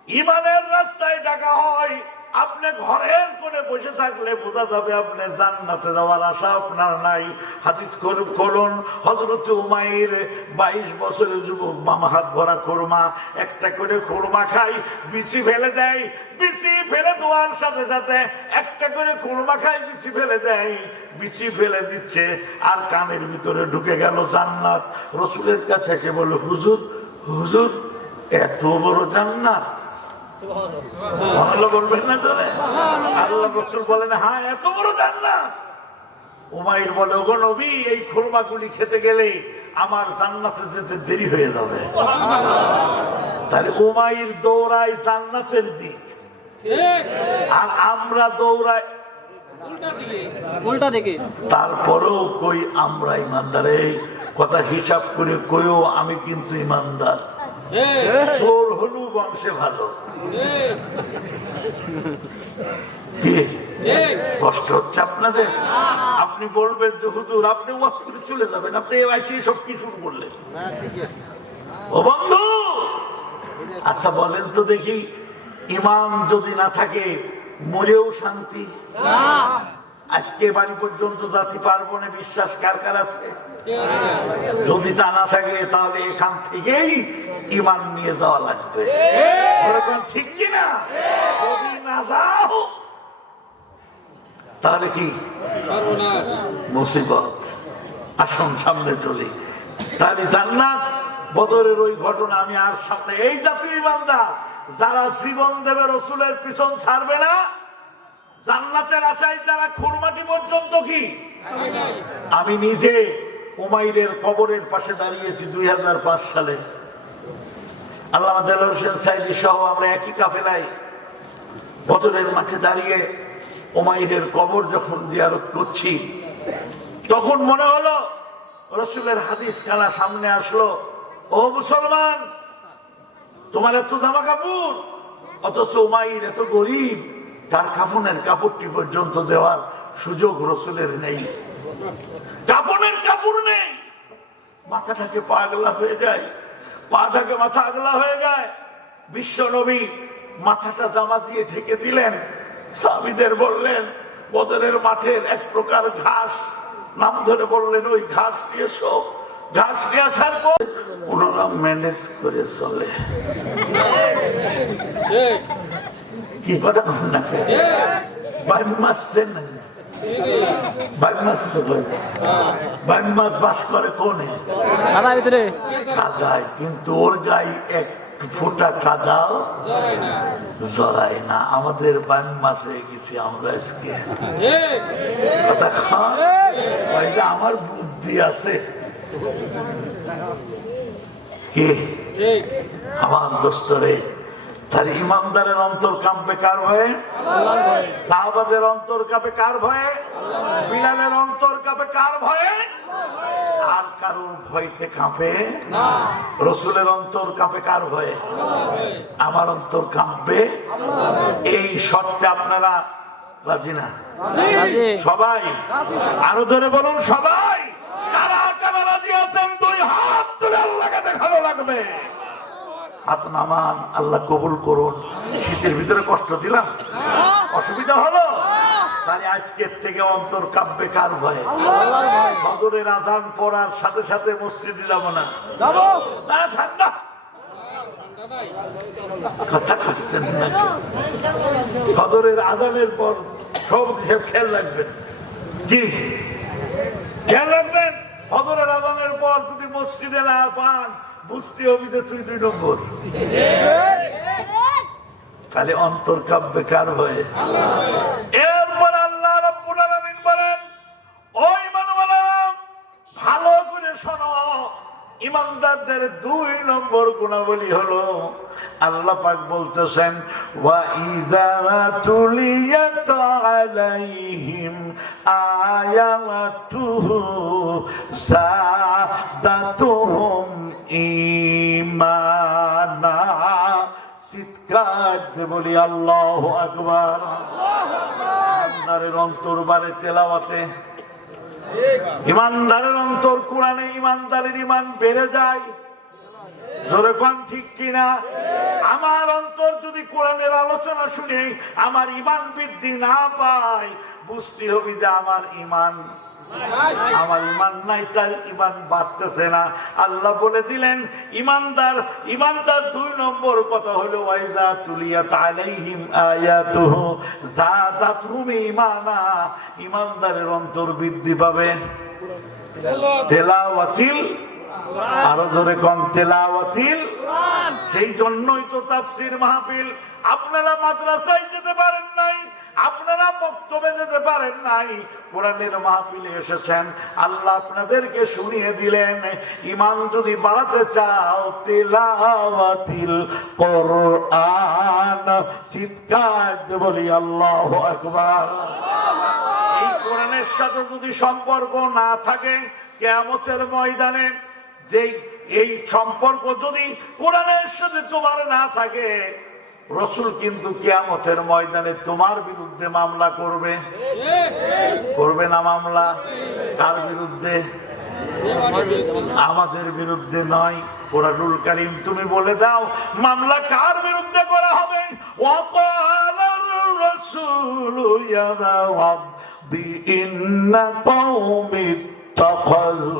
ইমানের রাস্তায় ডাকা হয়, আপনি ঘরের কোণে বসে থাকলে বোঝা যাবে আপনি জান্নাতে যাওয়ার আশা আপনার নাই। হাদিস করুন, হযরত উমাইর 22 বছরের যুবক, বাম হাত ভরা খুরমা, একটা করে খুরমা খাই, বিচি ফেলে দেয়, বিচি ফেলে দেওয়ার সাথে সাথে একটা করে খুরমা খাই, বিচি ফেলে দেয়, বিচি ফেলে দিচ্ছে আর কানের ভিতরে ঢুকে গেল জান্নাত। রসুলের কাছে এসে বলল, হুজুর হুজুর এত বড় জান্নাত? বলবেন না চলে? আল্লাহ রসুল বলেন, হ্যাঁ এত বড় জান্নাত। উমাইর বলে, ওগো নবী, এই খুরমাগুলি খেতে গেলে আমার জান্নাতে যেতে দেরি হয়ে যাবে। তাহলে উমাইর দৌড়ায় জান্নাতের দিক, আর আমরা দৌড়াই উল্টা দিকে। তারপরেও কই আমরা ইমানদার? এই কথা হিসাব করে কইও আমি কিন্তু ইমানদার। চোর হলু বংশে ভালো। কি কষ্ট হচ্ছে আপনাদের? আপনি বলবেন যে হুজুর আপনি ওয়াজ করে চলে যাবেন, আপনি এসে সব কি শুরু করলেন? ও বন্ধু, আচ্ছা বলেন তো দেখি, ইমান যদি না থাকে মরেও শান্তি? আজকে বাড়ি পর্যন্ত যাচ্ছি পারবো না, বিশ্বাস কার কার আছে? যদি তা না থাকে তাহলে এখান থেকেই ইমান নিয়ে যাওয়া লাগবে। ঠিক কিনা? যদি না যাও তাহলে কি মুসিবত। আসুন সামনে চলি। তাহলে জান্নাত বদরের ওই ঘটনা আমি আর সামনে, এই জাতীয় ইমানদার যারা জীবন দেবে, রসুলের পিছন ছাড়বে না, জান্নাতের আশায় যারা খুরমাটি পর্যন্ত কি। আমি নিজে উমাইরের কবরের পাশে দাঁড়িয়েছি 2005 সালে। আল্লামা দেলোয়ার হোসেন সাইদি সহ আমরা একই কাফেলায় বদরের মাঠে দাঁড়িয়ে উমাইরের কবর যখন জিয়ারত করছি, তখন মনে হলো রসুলের হাদিস খানা সামনে আসলো, ও মুসলমান, তোমার এত জামা কাপড়, অথচ উমাইর এত গরিব, তার কাফনের কাপড়টি পর্যন্ত দেওয়ার সুযোগ রসুলের নেই, কাফনের কাপড় নেই। মাথাটাকে পা আগলা হয়ে যায়, পাটাকে মাথা আগলা হয়ে যায়। বিশ্ব নবী মাথাটা জামা দিয়ে ঢেকে দিলেন। সাহাবীদের বললেন, বদরের মাঠের এক প্রকার ঘাস, নাম ধরে বললেন, ওই ঘাস নিয়ে এসো। ঘাস নিয়ে আসার পর ওনারা ম্যানেজ করে চলে। কি কথা বল না? ভাই মাছ চেনেন? ভাই মাছ তো ভাই মাছ বাস করে কোনে? কাদায়, কিন্তু ওর গায়ে এক ফোঁটা কাদাও জড়ায় না। আমাদের বাম মাছে গেছি আমরা আজকে। কথা খান, আমার বুদ্ধি আছে কি আমার দোস্তরে। তাহলে ইমানদারের অন্তর কাঁপবে কার ভয়ে? সাহাবাদের অন্তর কাঁপে কার ভয়ে? বিলালের অন্তর কাঁপে কার ভয়ে? আর কারোর ভয়তে কাঁপে না। রসুলের অন্তর কাঁপে কার ভয়ে? আমার অন্তর কাঁপবে এই শর্তে। আপনারা রাজি না? সবাই আরো ধরে বলুন, সবাই কারা কারা রাজি আছেন? দুই হাত তুলে আল্লাহকে দেখানো লাগবে। হাত নামান, আল্লাহ কবুল করুন। শীতের ভিতরে কষ্ট দিলাম, অসুবিধা হলো? তাহলে আজকের থেকে অন্তর কাঁপবে কার ভয়ে? ফজরের আজান পড়ার সাথে সাথে মসজিদে যাবো না? না, ঠান্ডা কথা খাচ্ছেন নাকি? ফজরের আজানের পর সব হিসেব খেয়াল রাখবেন। কি খেয়াল রাখবেন? ফজরের আজানের পর যদি মসজিদে না পান, বুঝতে হবে যে তুই 2 নম্বর। তাহলে অন্তর কাঁপবে কার ভয়ে? এরপর আল্লাহ রাব্বুল আলামিন বলেন, ওই ইমানওয়ালারা ভালো করে শোনো, ইমানদারদের 2 নম্বর গুণাবলী হলো, আল্লাহ পাক বলতেছেন, ওয়া ইযা তুলিয়াত আলাইহিম আয়াতুহু যাদাতুহুম ঈমানা। চিৎকার দিয়ে বলি আল্লাহু আকবার। ইমানদারের অন্তর বাড়ে তেলাওয়াতে, ইমানদারের অন্তর কোরআনে, ইমানদারের ইমান বেড়ে যায়। জোরে কোন ঠিক কিনা? আমার অন্তর যদি কোরআনের আলোচনা শুনে আমার ঈমান বৃদ্ধি না পায়, বুঝতে হবে যে আমার ঈমান নাই, তার ঈমান বাড়তেছে না। আল্লাহ বলে দিলেন ঈমানদার 2 নম্বর কথা হলো ওয়াইজা তুলিয়াত আলাইহিম আয়াতুহু যাদাতুহুম ঈমানা। ঈমানদারের অন্তর বৃদ্ধি পাবে তেলাওয়াতিল, আরো ধরে কোন তেলাওয়াতিল। সেই জন্যই তো তাফসীর মাহফিল। আপনারা মাদ্রাসায় যেতে পারেন নাই, আপনারা বক্তব্যে যেতে পারেন নাই, কোরআনের মাহফিলে এসেছেন, আল্লাহ আপনাদেরকে শুনিয়ে দিলেন ঈমান যদি বাড়াতে চাও তিলাওয়াতিল কোরআন। চিৎকার দিয়ে বলি আল্লাহু আকবার। এই কোরআনের সাথে যদি সম্পর্ক না থাকে, কিয়ামতের ময়দানে যে এই সম্পর্ক যদি কোরআনের সাথে তোমার না থাকে, রসুল কিন্তু কিয়ামতের ময়দানে তোমার বিরুদ্ধে মামলা করবে। করবে না মামলা? কার বিরুদ্ধে? আমাদের বিরুদ্ধে নয়। কোরআনুল কারীম তুমি বলে দাও মামলা কার বিরুদ্ধে করা হবে? ওয়াকালার রাসূলু ইয়া রাব্বি ইন্না কওমি ইত্তাখাযু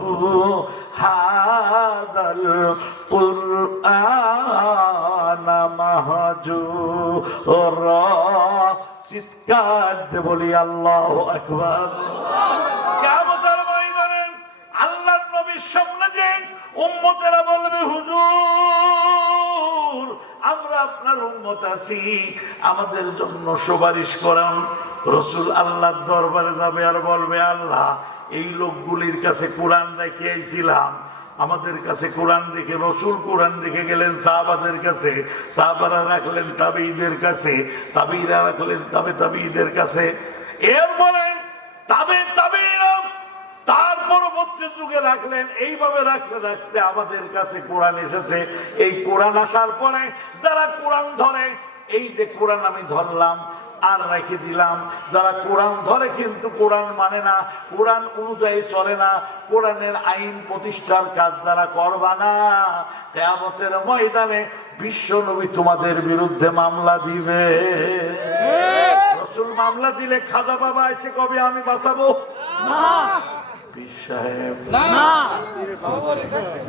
হাযাল কুরআনা মাহজুরা। চিৎকার দিয়ে বলি আল্লাহু আকবার। কিয়ামতের ময়দানে আল্লাহর নবীর সামনে যে উম্মতেরা বলবে, হুজুর আমরা আপনার উম্মত আছি, আমাদের জন্য সুপারিশ করেন। রাসূল আল্লাহর দরবারে যাবে আর বলবে, আল্লাহ এই লোকগুলির কাছে কোরআন রেখে আইছিলাম, আমাদের কাছে কোরআন রেখে, রসুল কোরআন রেখে গেলেন সাহাবাদের কাছে, সাহাবারা রাখলেন তাবেঈদের কাছে, তাবেঈরা রাখলেন তাবেঈদের কাছে, এরপরে তাবেঈরা তার পরবর্তী যুগে রাখলেন। এইভাবে রাখতে রাখতে আমাদের কাছে কোরআন এসেছে। এই কোরআন আসার পরে যারা কোরআন ধরে, এই যে কোরআন আমি ধরলাম আর রেখে দিলাম, যারা কোরআন ধরে কিন্তু কোরআন মানে না, কোরআন অনুযায়ী চলে না, কোরআনের আইন প্রতিষ্ঠার কাজ যারা করবা না, কিয়ামতের ময়দানে বিশ্ব নবী তোমাদের বিরুদ্ধে মামলা দিবে। রাসূল মামলা দিলে খাজা বাবা এসে কবে আমি বাঁচাবো?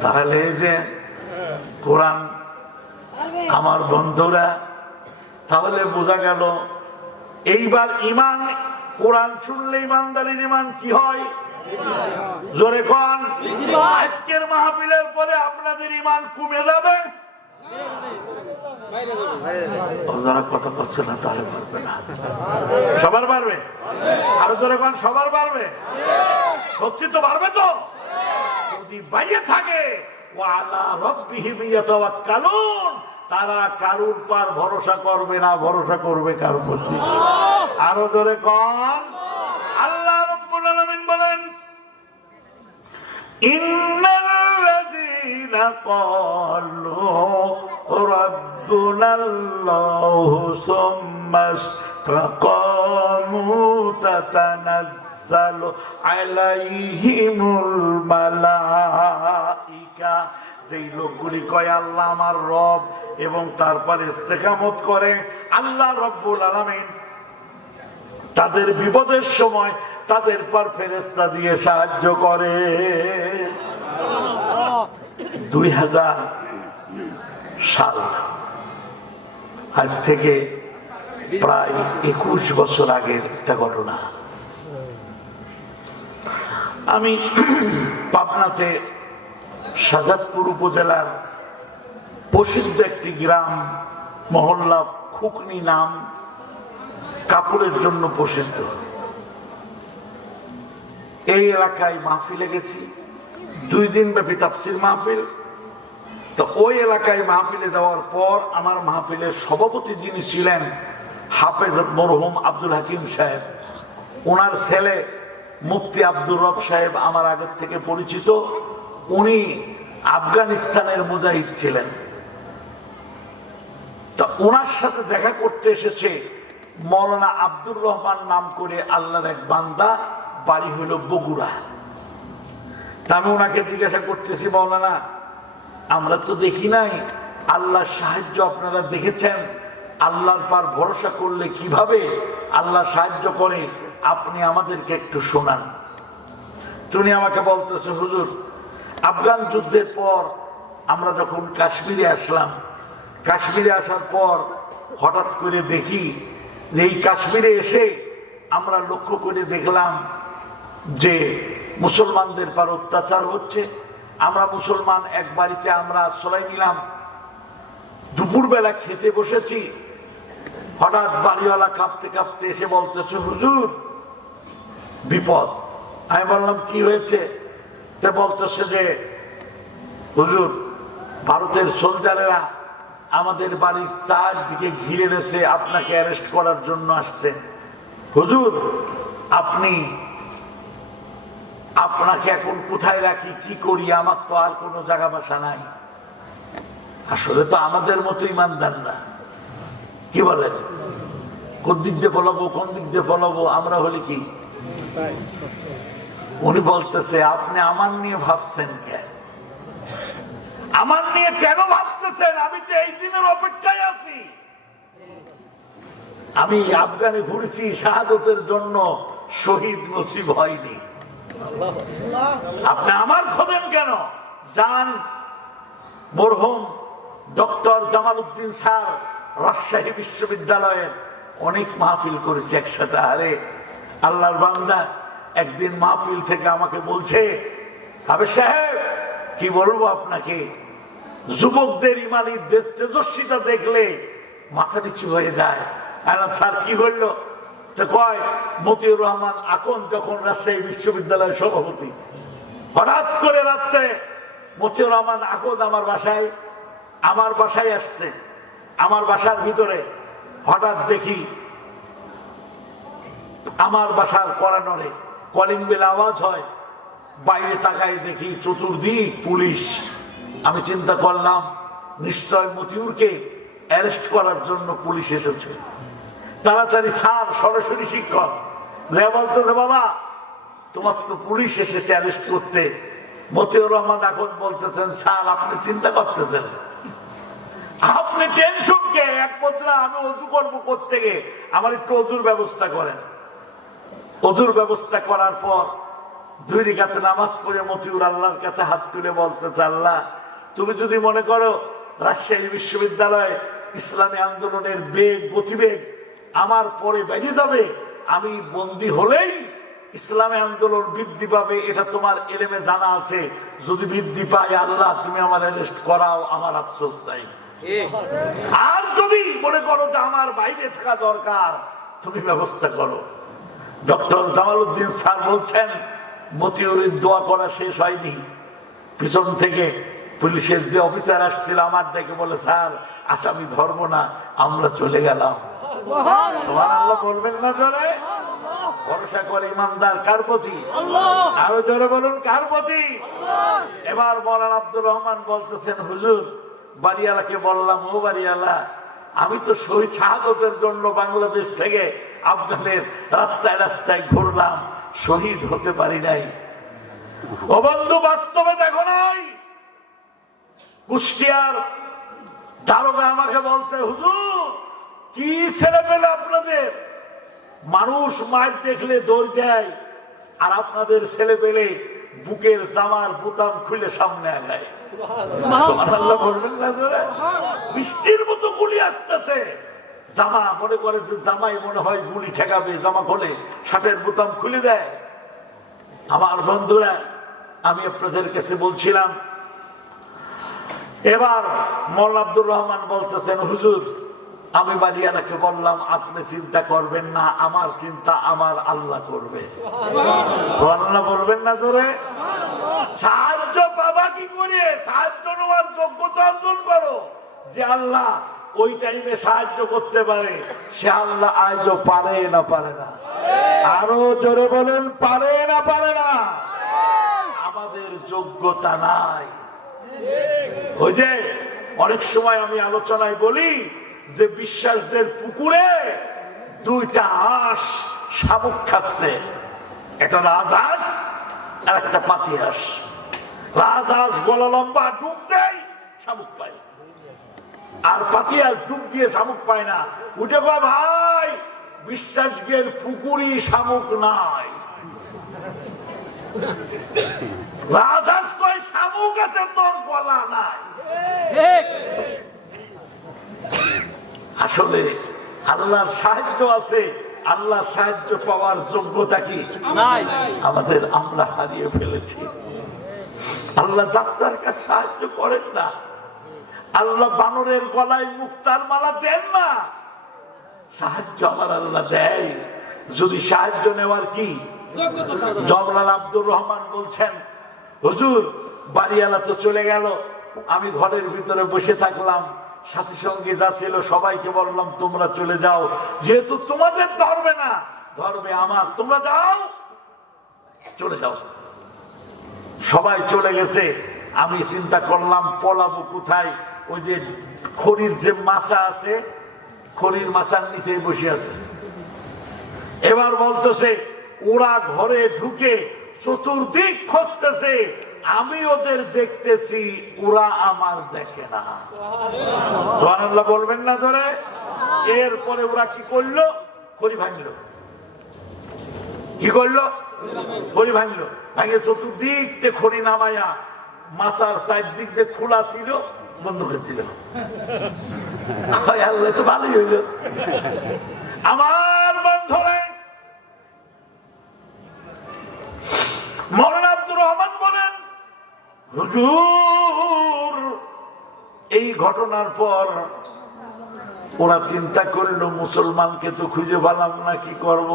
তাহলে যে কোরআন আমার বন্ধুরা, তাহলে বোঝা গেল এইবার ঈমান, কোরআন শুনলে ঈমানদারের ঈমান কি হয়? জোরে কোন। আজকের মাহফিলের পরে আপনাদের ঈমান কমে যাবে, যারা কথা করছে না তাহলে পারবে না। সবার পারবে? আরো জোরে কোন। সবার পারবে? সত্যি তো পারবে তো? যদি বাইরে থাকে ওয়ালা রাব্বিহিম ইয়াতাওয়াক্কালুন, তারা কারুর পর ভরসা করবে না, ভরসা করবে কার প্রতি? আরো জোরে কোন। আল্লাহ রাব্বুল আলামিন বলেন, ইন্নাল্লাযীনা ক্বালু রাব্বুনাল্লাহু সুম্মা ইসতাকামু তাতানাজ্জালু আলাইহিমুল মালাইকা। যেই লোকগুলি কয় আল্লাহ আমার রব এবং তারপর ইস্তেকামত করে, আল্লাহ রব্বুল আলামিন তাদের বিপদের সময় তাদের পর ফেরেশতা দিয়ে সাহায্য করে। 2000 সাল, আজ থেকে প্রায় 21 বছর আগের একটা ঘটনা। আমি পাবনাতে শাহজাদপুর উপজেলার প্রসিদ্ধ একটি গ্রাম, মহল্লা খুকনি নাম, কাপড়ের জন্য প্রসিদ্ধ। এই এলাকায় মাহফিলে গেছি, 2 দিন ব্যাপী তাফসীর মাহফিল। তো ওই এলাকায় মাহফিলে যাওয়ার পর আমার মাহফিলের সভাপতি যিনি ছিলেন হাফেজ মরহুম আব্দুল হাকিম সাহেব, ওনার ছেলে মুফতি আব্দুর রব সাহেব আমার আগের থেকে পরিচিত। উনি আফগানিস্তানের মুজাহিদ ছিলেন। তা ওনার সাথে দেখা করতে এসেছে মৌলানা আব্দুর রহমান নাম করে আল্লাহর এক বান্দা, বাড়ি হইল বগুড়া। তা আমি ওনাকে জিজ্ঞাসা করতেছি, মৌলানা আমরা তো দেখি নাই, আল্লাহর সাহায্য আপনারা দেখেছেন। আল্লাহর পার ভরসা করলে কিভাবে আল্লাহ সাহায্য করে আপনি আমাদেরকে একটু শোনান। তুমি আমাকে বলতেছো, হুজুর আফগান যুদ্ধের পর আমরা যখন কাশ্মীরে আসলাম, কাশ্মীরে আসার পর হঠাৎ করে দেখি যে এই কাশ্মীরে এসে আমরা লক্ষ্য করে দেখলাম যে মুসলমানদের পর অত্যাচার হচ্ছে। আমরা মুসলমান এক বাড়িতে আমরা আশ্রয় নিলাম। দুপুরবেলা খেতে বসেছি, হঠাৎ বাড়িওয়ালা কাঁপতে কাঁপতে এসে বলতেছে, হুজুর বিপদ। আমি বললাম কি হয়েছে? তা বলতেছে যে হুজুর ভারতের সোলজারেরা আমাদের বাড়ির চারদিকে ঘিরে রেখেছে, আপনাকে অ্যারেস্ট করার জন্য আসছে। হুজুর আপনাকে এখন কোথায় রাখি, কি করি? আমার তো আর কোনো জায়গা বাসা নাই। আসলে তো আমাদের মতো ইমানদার না, কি বলেন? কোন দিক দিয়ে বলাবো, কোন দিক দিয়ে বলাবো? আমরা হলি কি? উনি বলতেছে, আপনি আমার নিয়ে ভাবছেন কেন? আমার নিয়ে কেন ভাবতেছেন? আমি তো এই দিনের অপেক্ষায় আছি। আমি আফগানে ঘুরেছি শাহাদতের জন্য, শহীদ নসিব হয়নি। আপনি আমার খোঁজেন কেন? যান, মরহুম ডক্টর জামাল উদ্দিন স্যার রাজশাহী বিশ্ববিদ্যালয়ের অনেক মাহফিল করেছি একসাথে। আরে আল্লাহর বান্দা একদিন মাহফিল থেকে আমাকে বলছে, আবে সাহেব কি বলবো আপনাকে, যুবকদের ইমানি তেজস্বিতা দেখলে মাথা নিচু হয়ে যায়। স্যার কি হইলো? তো কয় মতিউর রহমান আকন যখন রাজশাহী বিশ্ববিদ্যালয়ের সভাপতি, হঠাৎ করে রাত্রে মতিউর রহমান আকন আমার বাসায় আসছে। আমার বাসার ভিতরে হঠাৎ দেখি আমার বাসার করানরে কলিং বেল আওয়াজ হয়। বাইরে তাকাই দেখি চতুর্দিক পুলিশ। আমি চিন্তা করলাম নিশ্চয় মতিউরকে অ্যারেস্ট করার জন্য পুলিশ এসেছে। তাড়াতাড়ি স্যার সরাসরি শিক্ষক বলতেছে, বাবা তোমার তো পুলিশ এসেছে অ্যারেস্ট করতে। মতিউর রহমান এখন বলতেছেন, স্যার আপনি চিন্তা করতেছেন, আপনি টেনশন কে? এক পত্রা আমি অজু করবো কোত্থেকে, আমার একটু অজুর ব্যবস্থা করেন। অজুর ব্যবস্থা করার পর 2 রাকাত নামাজ পড়ে মতিউর আল্লাহর কাছে হাত তুলে বলতেছে, আল্লাহ তুমি যদি মনে করো রাজশাহী বিশ্ববিদ্যালয়ে ইসলামী আন্দোলনের বেগ গতিবেগ আমার পরে বেড়ে যাবে, আমি বন্দী হলেই ইসলামী আন্দোলন বৃদ্ধি পাবে, এটা তোমার এলেমে জানা আছে। যদি বৃদ্ধি পায় আল্লাহ তুমি আমার অ্যারেস্ট করাও, আমার আফসোস নাই। আর যদি মনে করো যে আমার বাইরে থাকা দরকার, তুমি ব্যবস্থা করো। ডক্টর জামাল উদ্দিন স্যার বলছেন, মতিউরের দোয়া করা শেষ হয়নি, পিছন থেকে পুলিশের যে অফিসার আসছিল আমার ডেকে বলে, স্যার আসামি ধর্ম না, আমরা চলে গেলাম। সুবহানাল্লাহ বলবেন না জোরে? ভরসা করে ইমানদার কার প্রতি? আরো জোরে বলুন, কার প্রতি? এবার মৌলানা আব্দুর রহমান বলতেছেন, হুজুর বাড়িওয়ালাকে বললাম, ও বাড়িওয়ালা আমি তো শহীদ শাহাদতের জন্য বাংলাদেশ থেকে আফগানের রাস্তায় রাস্তায় ঘুরলাম, শহীদ হতে পারি নাই। ও বন্ধু বাস্তবে দেখো নাই? কুষ্টিয়ার দারোগা আমাকে বলছে, হুজুর কি ছেলে পেলে আপনাদের, মানুষ মায়ের দেখলে দৌড় দেয়, আর আপনাদের ছেলে পেলে বুকের জামার বোতাম খুলে সামনে আগায়। সুবহানাল্লাহ বলবেন না জোরে? বৃষ্টির মতো গুলি আসতেছে, জামা মনে করে যে জামাই মনে হয় গুলি ঠেকাবে, জামা খোলে, শার্টের বোতাম খুলে দেয়। আমার বন্ধুরা আমি আপনাদের কাছে বলছিলাম, এবার মৌলানা আব্দুর রহমান বলতেছেন, হুজুর আমি বাড়িওয়ালাকে বললাম আপনি চিন্তা করবেন না, আমার চিন্তা আমার আল্লাহ করবে। সুবহানাল্লাহ বলবেন না জোরে? সাহায্য পাবা কি করে? সাহায্য নেওয়ার যোগ্যতা অর্জন করো। যে আল্লাহ ওই টাইমে সাহায্য করতে পারে, সে আল্লাহ আজও পারে না পারে না? আরো জোরে বলেন, পারে না পারে না? আমাদের যোগ্যতা নাই। ওই যে অনেক সময় আমি আলোচনায় বলি যে বিশ্বাসদের পুকুরে 2টা হাঁস শামুক খাচ্ছে, একটা রাজহাঁস আর একটা পাতি হাঁস। রাজহাঁস গলা লম্বা ডুব দেয়, শামুক পায়, আর পাতিয়ার ডুব দিয়ে শামুক পায় না। উঠে কয় ভাই বিশ্বাসের পুকুরি শামুক নাই। রাজাস কয় শামুক আছে তোর গলা নাই। আসলে আল্লাহর সাহায্য আছে, আল্লাহর সাহায্য পাওয়ার যোগ্যতা কি নাই আমাদের? আমরা হারিয়ে ফেলেছি। আল্লাহ যাত্রার কাছে সাহায্য করেন না, আল্লাহ বানরের গলায় মুক্তার মালা দেন না। সাহায্য আমার আল্লাহ দেয় যদি সাহায্য নেওয়ার কি জবলাল আব্দুর রহমান বলছেন, হুজুর বাড়িওয়ালা তো চলে গেল, আমি ঘরের ভিতরে বসে থাকলাম, সাথী সঙ্গে যা ছিল সবাইকে বললাম তোমরা চলে যাও, যেহেতু তোমাদের ধরবে না ধরবে আমার, তোমরা যাও, চলে যাও। সবাই চলে গেছে, আমি চিন্তা করলাম পলাবো কোথায়? ওই যে খড়ির যে মাছা আছে, খড়ির মাছার নিচে বসে আছে। এবার বলতেছে ওরা ঘরে ঢুকে চতুর্দিক খুঁজতেছে, আমি ওদের দেখতেছি, ওরা আমার দেখে না। সুবহানাল্লাহ বলবেন না ধরে? এরপরে ওরা কি করলো? খড়ি ভাঙলো। কি করলো? খড়ি ভাঙলো। ভাঙে চতুর্দিক যে খড়ি নামাইয়া মাছার চারদিক যে খোলা ছিল বন্ধ করে দিল। আল্লাহ তো ভালোই হইল। আমার বন্ধুরা, মওলানা আব্দুর রহমান বলেন, হুজুর এই ঘটনার পর ওরা চিন্তা করলো মুসলমানকে তো খুঁজে পেলাম না, কি করব?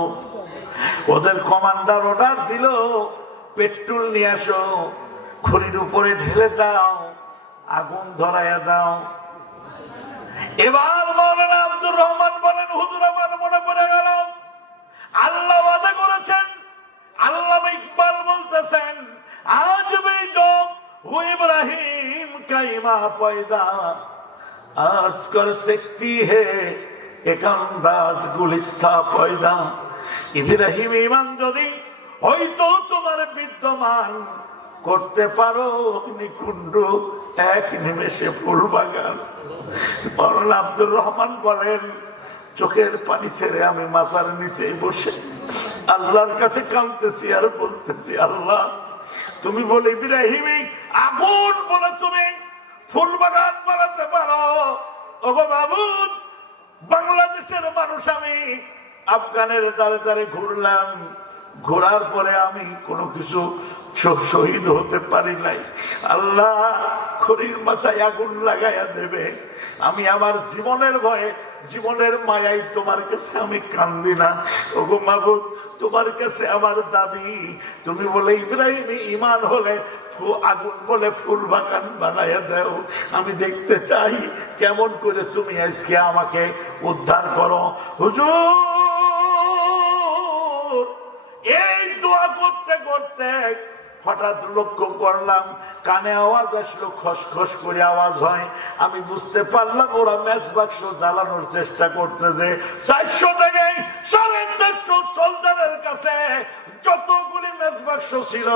ওদের কমান্ডার অর্ডার দিল পেট্রোল নিয়ে আসো, খড়ির উপরে ঢেলে দাও, আগুন ধরাইয়া দাও। এবার মওলানা আব্দুর রহমান বলেন, হুজুর আমার মনে পড়ে গেল আল্লাহ ওয়াদা করেছেন, আল্লামা ইকবাল বলতেছেন, আজ ভি জো হু ইব্রাহিম কা ইমা পয়দা আজ কর सकती है এক আন্দাজ গুলিস্তা পয়দা। ইব্রাহিম ঈমান যদি হয়তো তোমার বিদ্যমান করতে পারো অগ্নিকুণ্ড, এক নিমেষে ফুল বাগান। মওলানা আব্দুর রহমান বলেন, চোখের পানি ছেড়ে আমি মাথার নিচে বসে আল্লাহর কাছে কাঁদতেছি আর বলতেছি, আল্লাহ তুমি বলে ইব্রাহিমী আগুন বলে তুমি ফুল বাগান বানাতে পারো। ওগো মাবুদ, বাংলাদেশের মানুষ আমি আফগানের দ্বারে দ্বারে ঘুরলাম, ঘোরার পরে আমি কোনো কিছু শহীদ হতে পারি নাই। আল্লাহ খড়ির মাথায় আগুন লাগাইয়া দেবে, আমি আমার জীবনের ভয়ে জীবনের মায়াই তোমার কাছে আমি কান্দি না। ওগো মাবুদ, তোমার কাছে আমার দাবি, তুমি বলে ইব্রাহিম ঈমান হলে আগুন বলে ফুল বাগান বানাইয়া দাও। আমি দেখতে চাই কেমন করে তুমি আজকে আমাকে উদ্ধার করো। হুজুর এই দোয়া করতে করতে হঠাৎ লক্ষ্য করলাম কানে আওয়াজ আসলো, খসখস করে আওয়াজ হয়। আমি বুঝতে পারলাম ওরা ম্যাচ বাক্স জ্বালানোর চেষ্টা করতেছে। 400 থেকে 450 সোলজারের কাছে যতগুলি ম্যাচ বাক্স ছিল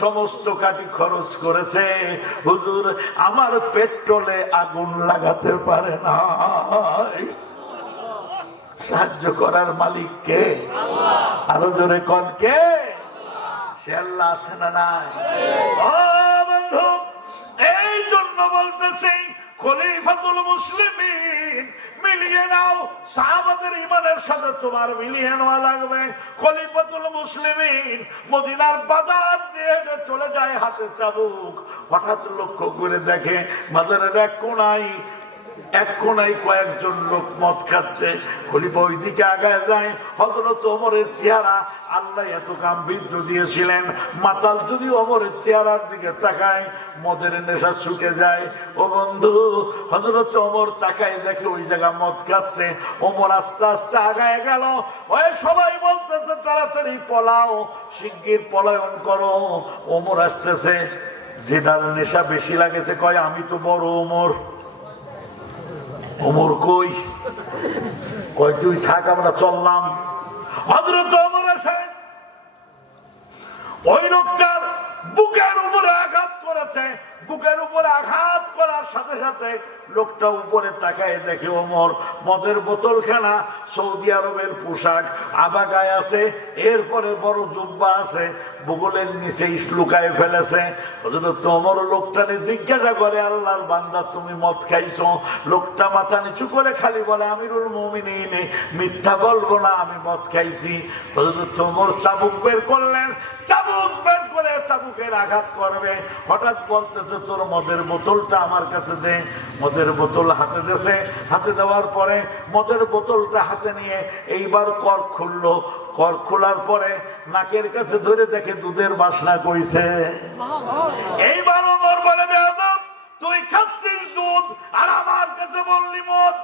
সমস্ত কাটি খরচ করেছে। হুজুর আমার পেট্রোলে আগুন লাগাতে পারে না। সাহায্য করার মালিক কে? আরো জোরে কোন কে? সে আল্লাহ আছে না নাই? বন্ধু, এই জন্য বলতেছি খলিফাতুল মুসলিমিন মিলিয়ে নাও। সাহাবাদের ইমানের সাথে তোমার মিলিয়ে নেওয়া লাগবে। খলিফাতুল মুসলিমিন মদিনার বাজার দিয়ে চলে যায় হাতে চাবুক। হঠাৎ লক্ষ্য করে দেখে বাজারের এক কোনায় কয়েকজন লোক মদ খাচ্ছে। খলিফা ওই দিকে আগায় যায়। হযরত ওমরের চেহারা আল্লাহ এত গাম্ভীর্য দিয়েছিলেন, মাতাল যদি ওমরের চেহারার দিকে তাকায় মদের নেশা ছুটে যায়। ও বন্ধু, হযরত ওমর তাকায় দেখে ওই জায়গা মদ খাচ্ছে। ওমর আস্তে আস্তে আগায় গেল। ওই সবাই বলতেছে তাড়াতাড়ি পলাও, শিগগির পলায়ন করো, ওমর আসতেছে। যেটার নেশা বেশি লাগেছে কয় আমি তো বড় ওমর। ওমর কই? কয় তুই থাক, আমরা চললাম। হযরত ওমর আসেন, ওই লোকটার বুকের উপরে আঘাত করেছে। করেছে, বুকের উপরে আঘাত করার সাথে সাথে লোকটা উপরে তাকায় দেখে ওমর মদের বোতলখানা, সৌদি আরবের পোশাক, আবাগায় আছে, এরপরে বড় জুব্বা আছে, বগলের নিচেই লুকায় ফেলেছে। হযরত ওমর লোকটাকে জিজ্ঞাসা করে, আল্লাহর বান্দা তুমি মদ খাইছো? লোকটা মাথা নিচু করে খালি বলে, আমিরুল মুমিনিন মিথ্যা বলবো না, আমি মদ খাইছি। হযরত ওমর চাবুক বের করলেন, চাবুক বের করে চাবুকের আঘাত করবে, হঠাৎ বলতেছে তোর মদের বোতলটা আমার কাছে দে। মদের বোতল হাতে দিয়েছে, হাতে দেওয়ার পরে মদের বোতলটা হাতে নিয়ে এইবার কর খুললো। কর খোলার পরে নাকের কাছে ধরে দেখে দুধের বাসনা কইছে। এইবার ওমর বলে, বেয়াদব তুই খাচ্ছিস দুধ আর আমার কাছে বললি মদ।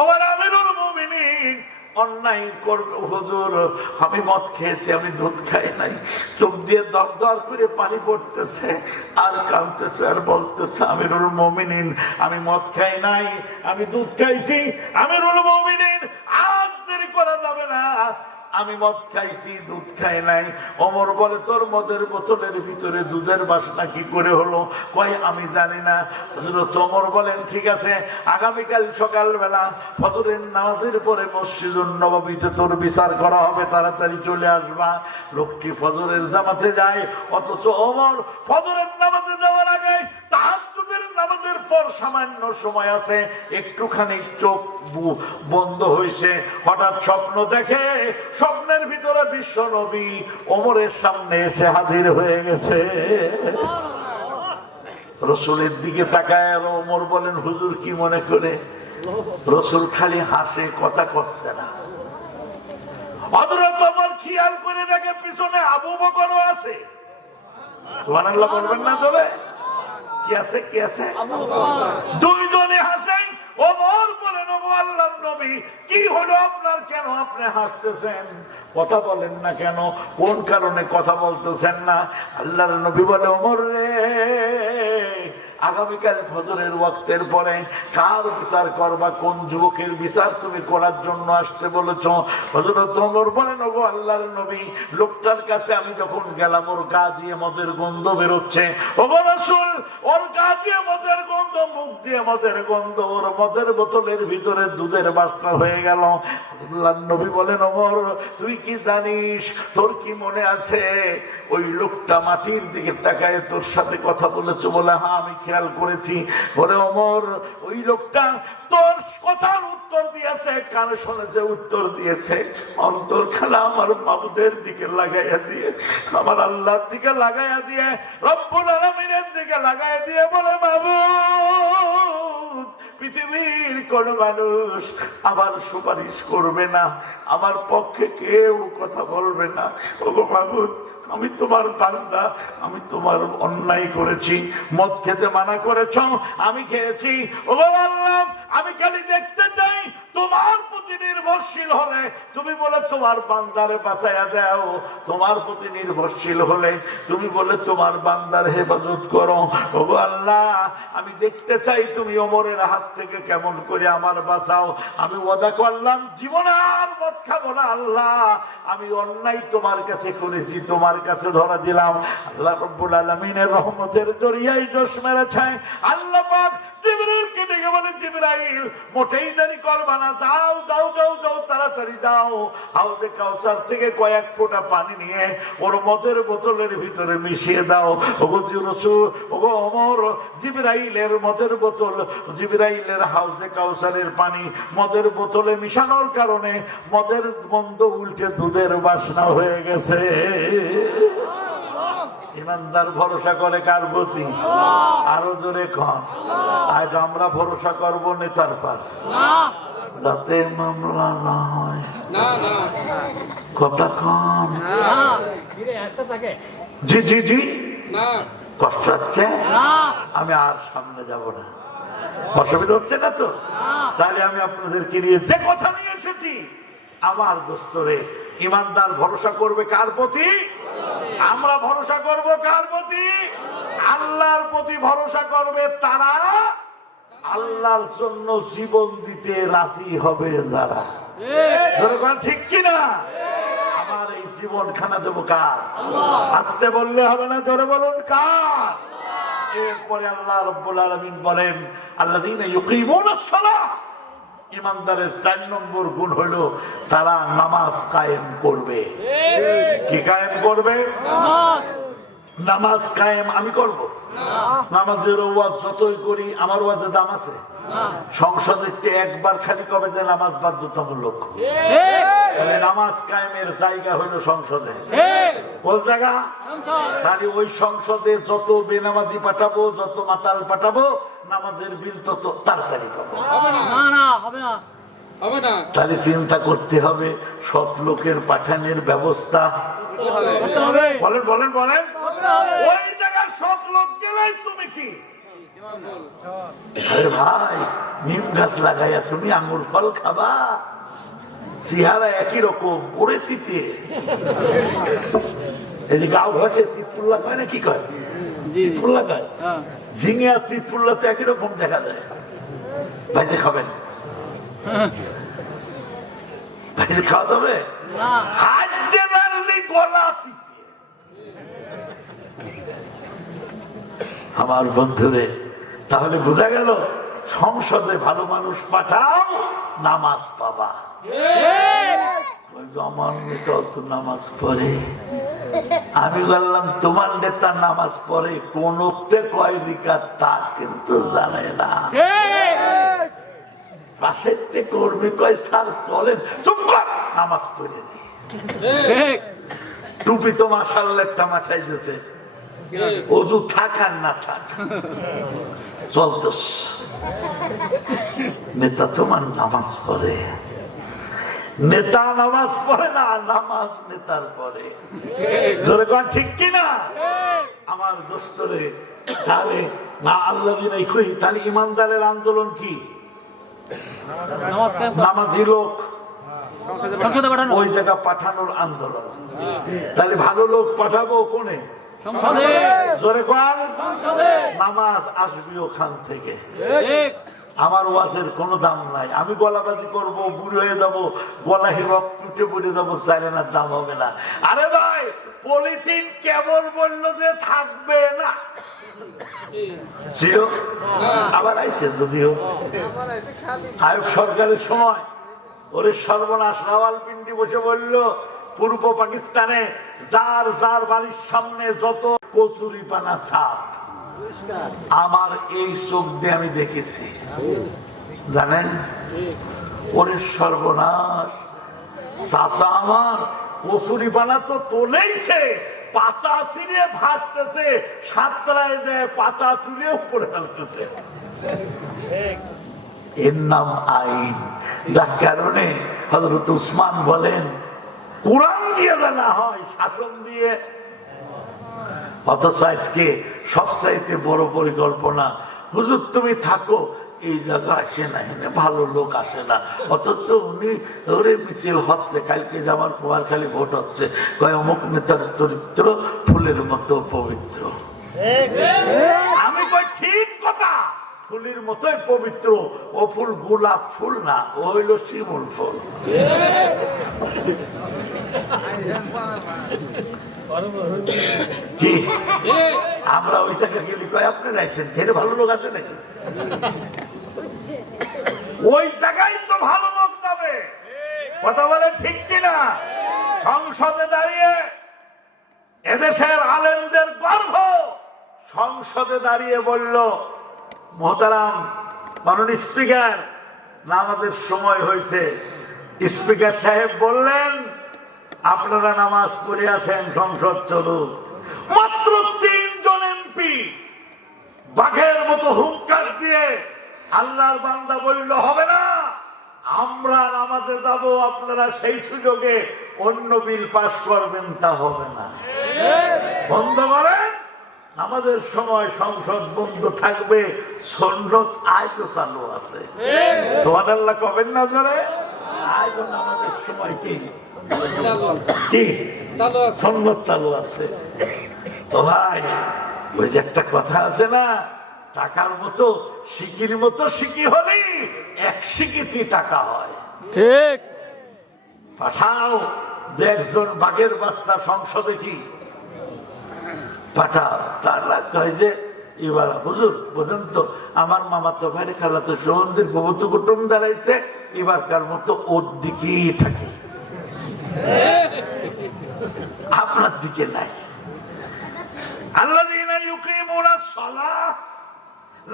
ওমর আমিরুল মুমিনিন অন্যায় করবে হুজুর, আমি মদ খেয়েছি, আমি দুধ খাই নাই। চোখ দিয়ে দর দর করে পানি পড়তেছে আর কাঁদতেছে আর বলতেছে, আমিরুল মুমিনিন আমি মদ খাই নাই, আমি দুধ খাইছি। আমিরুল মুমিনিন আর দেরি করা যাবে না, আমি মদ খাইছি, দুধ খাই নাই। ওমর বলে, তোর মদের বোতলের ভিতরে দুধের বাসনা কি করে হলো? কয় আমি জানি না। হযরত ওমর বলেন, ঠিক আছে, আগামীকাল সকালবেলা ফজরের নামাজের পরে মসজিদুন নববীতে তোর বিচার করা হবে, তাড়াতাড়ি চলে আসবা। লোকটি ফজরের জামাতে যায়, অথচ ওমর ফজরের নামাজে যাওয়ার আগে তাহাজ্জুদের নামাজের পর সামান্য সময় আছে, একটুখানি চোখ বন্ধ হয়েছে, হঠাৎ স্বপ্ন দেখে। স্বপ্নের ভিতরে বিশ্ব নবী ওমরের সামনে এসে হাজির হয়ে গেছে। রসুলের দিকে তাকায় আর ওমর বলেন, হুজুর কি মনে করে? রসুল খালি হাসে, কথা করছে না। হযরত ওমর খেয়াল করে দেখে পিছনে আবু বকরও আছে। সুবহানাল্লাহ বলবেন না তবে? কি আছে, কি আছে? দুইজনে হাসেন। ওমর বলেন, ওগো আল্লাহর নবী কি হলো আপনার, কেন আপনি হাসতেছেন? কথা বলেন না কেন? কোন কারণে কথা বলতেছেন না? আল্লাহর নবী বলে, ওমর রে, আগামীকাল ফজরের ওয়াক্তের পরে কার বিচার করবা, কোন যুবকের বিচার তুমি করার জন্য আসতে বলেছ? হযরত ওমর বলেন, ওগো আল্লাহর নবী লোকটার কাছে আমি যখন গেলাম ওর গা দিয়ে মদের গন্ধ বেরোচ্ছে। ওগো রাসূল ওর গা দিয়ে মদের গন্ধ, মুখ দিয়ে মদের গন্ধ, ওর মদের বোতলের ভিতরে দুধের বাসনা হয়ে গেল। আল্লাহর নবী বলেন, ওমর তুই কি জানিস, তোর কি মনে আছে ওই লোকটা মাটির দিকে তাকায় তোর সাথে কথা বলেছে? বলে, হ্যাঁ আমি খেয়াল করেছি। বলে, ওমর ওই লোকটা তোর কথার উত্তর দিয়েছে, কানে শুনেছে, উত্তর দিয়েছে, অন্তর খানা আমার মাবুদের দিকে লাগাইয়া দিয়ে, আমার আল্লাহর দিকে লাগাইয়া দিয়ে, রব্বুল আলামিনের দিকে লাগাইয়া দিয়ে বলে, মাবুদ পৃথিবীর কোন মানুষ আবার সুপারিশ করবে না, আমার পক্ষে কেউ কথা বলবে না। ওগো মাবুদ আমি তোমার বান্দা, আমি তোমার অন্যায় করেছি, মদ খেতে মানা করেছ, আমি খেয়েছি। ওগো আল্লাহ আমি খালি দেখতে চাই তোমার প্রতি নির্ভরশীল হলে তুমি বলে তোমার বান্দারে বাঁচাইয়া দাও, তোমার প্রতি নির্ভরশীল হলে তুমি বলে তোমার বান্দার হেফাজত করো। ওগো আল্লাহ আমি দেখতে চাই তুমি ওমরের হাত থেকে কেমন করে আমার বাঁচাও। আমি ওয়াদা করলাম জীবনে আর মদ খাবো না। আল্লাহ আমি অন্যায় তোমার কাছে করেছি, তোমার কাছে ধরা দিলাম। আল্লাহ রাব্বুল আলামিনের রহমতের দরিয়ায় জোশ মেরেছে। আল্লাহ পাক জিবরাইলকে ডেকে বলে, জিবরাইল মোটেই দেরি করবা না, যাও যাও যাও যাও, তাড়াতাড়ি যাও, হাউজে কাউসার থেকে কয়েক ফোঁটা পানি নিয়ে ওর মদের বোতলের ভিতরে মিশিয়ে দাও। ওগো রাসূল, ওগো ওমর, জিবরাইলের মদের বোতল, জিবরাইলের হাউজে কাউসারের পানি মদের বোতলে মিশানোর কারণে মদের গন্ধ উল্টে দুধের বাসনা হয়ে গেছে। ইমানদার ভরসা করে কার প্রতি? আরো জোরে কন। আজ আমরা ভরসা করব নেতার পার, যাতে মামলা না হয়। কথা কন। জি জি জি, কষ্ট হচ্ছে, আমি আর সামনে যাব না। অসুবিধা হচ্ছে না তো? তাহলে আমি আপনাদেরকে নিয়ে যে কথা নিয়ে এসেছি, আমার দোস্তরে ইমানদার ভরসা করবে কার প্রতি? আমরা ভরসা করব কার প্রতি? আল্লাহর প্রতি ভরসা করবে তারা আল্লাহর জন্য জীবন দিতে রাজি হবে যারা। ঠিক কিনা? আমার এই জীবন খানা দেবো কার? আসতে বললে হবে না, জোরে বলুন কার? এরপরে আল্লাহ রাব্বুল আলামিন বলেন আল্লাযীনা ইউকিমুনাস সালাহ, ইমানদারের 4 নম্বর গুণ হলো তারা নামাজ কায়েম করবে। কি কায়েম করবে? নামাজ কায়েম আমি করব? নামাজের ওয়াজ যতই করি আমার ওয়াজে দাম আছে? সংসদে একবার খালি কবে যে নামাজ বাধ্যতামূলক? নামাজ কায়েমের জায়গা হইল সংসদে। কোন জায়গা? তাহলে ওই সংসদে যত বেনামাজি পাঠাবো, যত মাতাল পাঠাবো, নামাজের বিল তত তাড়াতাড়ি পাবো। তাহলে চিন্তা করতে হবে সৎ লোকের পাঠানোর ব্যবস্থা। বলেন বলেন বলেন, ওই জায়গায় সৎ লোক গেলেই তুমি কি? আরে ভাই, নিম গাছ লাগাইয়া তুমি আঙুর ফল খাবা? চেহারা একই রকম, ওরে তিতে। এই যে গাঁও ভাষায় তিতপুল্লা কয় না, কি কয়? তিতপুল্লা কয়। ঝিঙে আর তিতপুল্লা তো একই রকম দেখা যায়। ভাইজে খাবেন? ভাইজে খাওয়া যাবে? হাঁটতে পারলি গলা তিতে। আমার বন্ধুরে, তাহলে বোঝা গেল সংসদে ভালো মানুষ পাঠাও, নামাজ পাবা। আমার নেতা তো নামাজ পড়ে, আমি বললাম তোমার নেতা নামাজ পড়ে কোনতে কয় রিকাত তা কিন্তু জানে না। পাশের থেকে কর্মী কয় স্যার চলেন, চুপ কর, নামাজ পড়ে নি। টুপি তো মাশাআল্লাহ একটা মাথায় দিয়েছে, অজু থাক আর না থাক চলতেস। নেতা তোমার নামাজ পড়ে, নেতা নামাজ পড়ে না, নামাজ নেতার পড়ে। জোরে কর ঠিক কিনা? আমার দোস্তরে, তাহলে না আল্লাহ দিনাই খুই, তাহলে ইমানদারের আন্দোলন কি? নামাজি লোক ওই জায়গা পাঠানোর আন্দোলন। তাহলে ভালো লোক পাঠাবো কোনে? জোরে কর। নামাজ আসবি ওখান থেকে। আমার ওয়াজের কোনো দাম নাই, আমি গলাবাজি করব, বুড়ি হয়ে যাবো, গলা হিরক টুটে পড়ে যাবো, চাইলেনার দাম হবে না। আরে ভাই, পলিথিন কেবল বললো যে থাকবে না, ছিল আবার আইছে। যদিও আয়ুব সরকারের সময় ওরে সর্বনাশ, রাওয়ালপিন্ডি বসে বলল পূর্ব পাকিস্তানে যার যার বাড়ির সামনে যত কচুরি পানা ছাপ, আমার এই চোখ দিয়ে আমি দেখেছি। জানেন ওরে সর্বনাশ, চাচা আমার কচুরি পানা তো তোলেইছে, পাতা ছিঁড়ে ভাসতেছে, সাতটায় যায় পাতা তুলে উপরে ফেলতেছে। এর নাম আইন, যার কারণে হযরত উসমান বলেন কোরআন দিয়ে জানা হয়, শাসন দিয়ে। অথচ আজকে সবচাইতে বড় পরিকল্পনা, হুজুর তুমি থাকো এই জায়গা আসে না, এনে ভালো লোক আসে না, অথচ উনি ওরে মিছিল হচ্ছে, কালকে যাবার কুয়ার খালি ভোট হচ্ছে, কয় অমুক নেতার চরিত্র ফুলের মতো পবিত্র। আমি কই ঠিক কথা, ফুলের মতোই পবিত্র। ও ফুল গোলাপ ফুল না, ও হইল শিমুল ফুল। কি আমরা ওই জায়গায় গেলে কয় আপনার আইছেন, খেলে ভালো লোক আছে নাকি? ওই জায়গায় তো ভালো লোক যাবে, কথা বলে ঠিক কিনা? সংসদে দাঁড়িয়ে এদেশের আলেমদের গর্ব সংসদে দাঁড়িয়ে বলল, মোহতারাম মাননীয় স্পিকার, নামাজের সময় হয়েছে। স্পিকার সাহেব বললেন আপনারা নামাজ পড়ে আসেন, সংসদ চলুক। মাত্র 3 জন এমপি বাঘের মতো হুঙ্কার দিয়ে আল্লাহর বান্দা বলল হবে না, আমরা নামাজে যাব, আপনারা সেই সুযোগে অন্য বিল পাস করবেন, তা হবে না। বন্ধ করেন, আমাদের সময় সংসদ বন্ধ থাকবে, সুন্নাত আজও চালু আছে। সুবহানাল্লাহ কবেন না জোরে? আজও আমাদের সময় কি সুন্নাত চালু আছে। তো ভাই, ওই যে একটা কথা আছে না, টাকার মতো সিকির মতো সিকি হলেই 1 সিকিতে টাকা হয়। ঠিক, পাঠাও যে একজন বাঘের বাচ্চা সংসদে কি পাঠা, তার রাখতে হয় যে এবার হুজুর বোঝেন তো আমার মামা তো ভাই খালা তো সমুদ্রের প্রভূত কুটুম দাঁড়াইছে, এবারকার মতো ওর দিকেই থাকে, আপনার দিকে নাই। আল্লাযীনা ইউকিমুনাস সালাহ,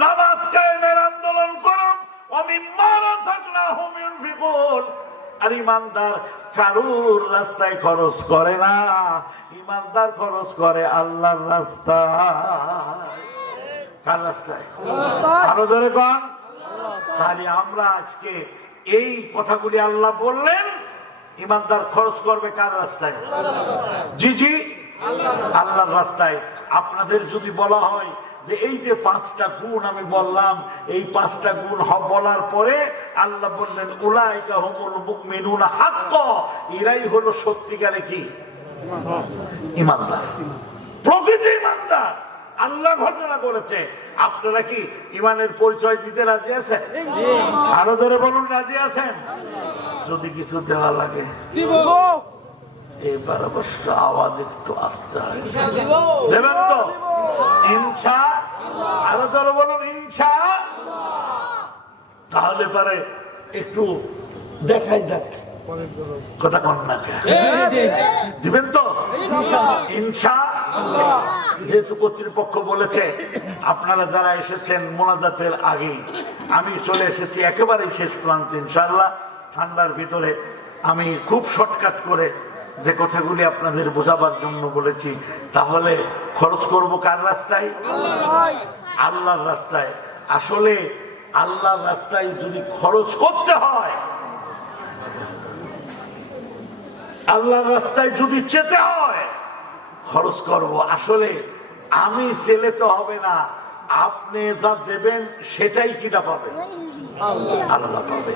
নামাজ কায়েমের আন্দোলন করুন, ওয়া মিম্মা রাযাকনাহুম ইউনফিকুন। আর ইমানদার কারুর রাস্তায় খরচ করে না, ইমানদার খরচ করে আল্লাহর রাস্তায়। কার রাস্তায়? আরো জোরে বল। তাহলে আমরা আজকে এই কথাগুলি আল্লাহ বললেন, ইমানদার খরচ করবে কার রাস্তায়? জি জি, আল্লাহর রাস্তায়। আপনাদের যদি বলা হয় যে এই যে 5টা গুণ আমি বললাম, এই 5টা গুণ বলার পরে আল্লাহ বললেন উলাইকা হুমুল মুমিনুনা হাক্কা, এরাই হলো সত্যিকারে কি ইমানদার, প্রকৃত ইমানদার। আল্লাহ ঘোষণা করেছে। আপনারা কি ইমানের পরিচয় দিতে রাজি আছেন? আরো ধরে বলুন, রাজি আছেন? যদি কিছু দেওয়া লাগে দিব। এবার অবশ্য আওয়াজ একটু আস্তে হয়, দেবেন তো? ইনশাআল্লাহ। আরো ধরে বলুন ইনশাআল্লাহ। তাহলে পরে একটু দেখাই যাক, কথা কন না, দিবেন তো ইনশাআল্লাহ। যেহেতু কর্তৃপক্ষ বলেছে আপনারা যারা এসেছেন মোনাজাতের আগেই, আমি চলে এসেছি একেবারেই শেষ প্রান্তে ইনশাআল্লাহ। ঠান্ডার ভিতরে আমি খুব শর্টকাট করে যে কথাগুলি আপনাদের বোঝাবার জন্য বলেছি। তাহলে খরচ করব কার রাস্তায়? আল্লাহর রাস্তায়। আসলে আল্লাহর রাস্তায় যদি খরচ করতে হয়, আল্লাহর রাস্তায় যদি যেতে হয়, খরচ করব। আসলে আমি ছেলে তো হবে না, আপনি যা দেবেন সেটাই কিনা পাবে আল্লাহ পাবে।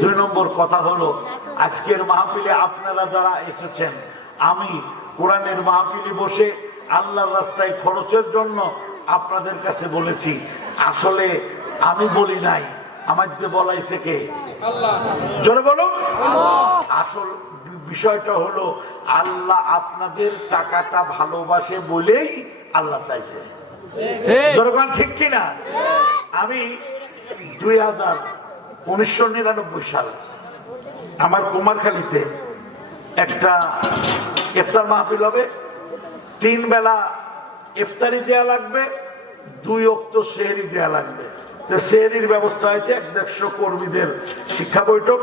2 নম্বর কথা হলো, আজকের মাহফিলে আপনারা যারা এসেছেন, আমি কোরআনের মাহফিলে বসে আল্লাহর রাস্তায় খরচের জন্য আপনাদের কাছে বলেছি। আসলে আমি বলি নাই, আমার যে বলাইছে কে? জোরে বলুন। আসল বিষয়টা হলো আল্লাহ আপনাদের টাকাটা ভালোবাসে বলেই আল্লাহ চাইছে, ঠিক কিনা? আমি 1999 সাল আমার কুমারখালীতে একটা ইফতার মাহফিল হবে। 3 বেলা ইফতারি দেয়া লাগবে, 2 ওয়াক্ত সেহরি দেয়া লাগবে। তো সেহরির ব্যবস্থা হয়েছে 150 কর্মীদের শিক্ষা বৈঠক।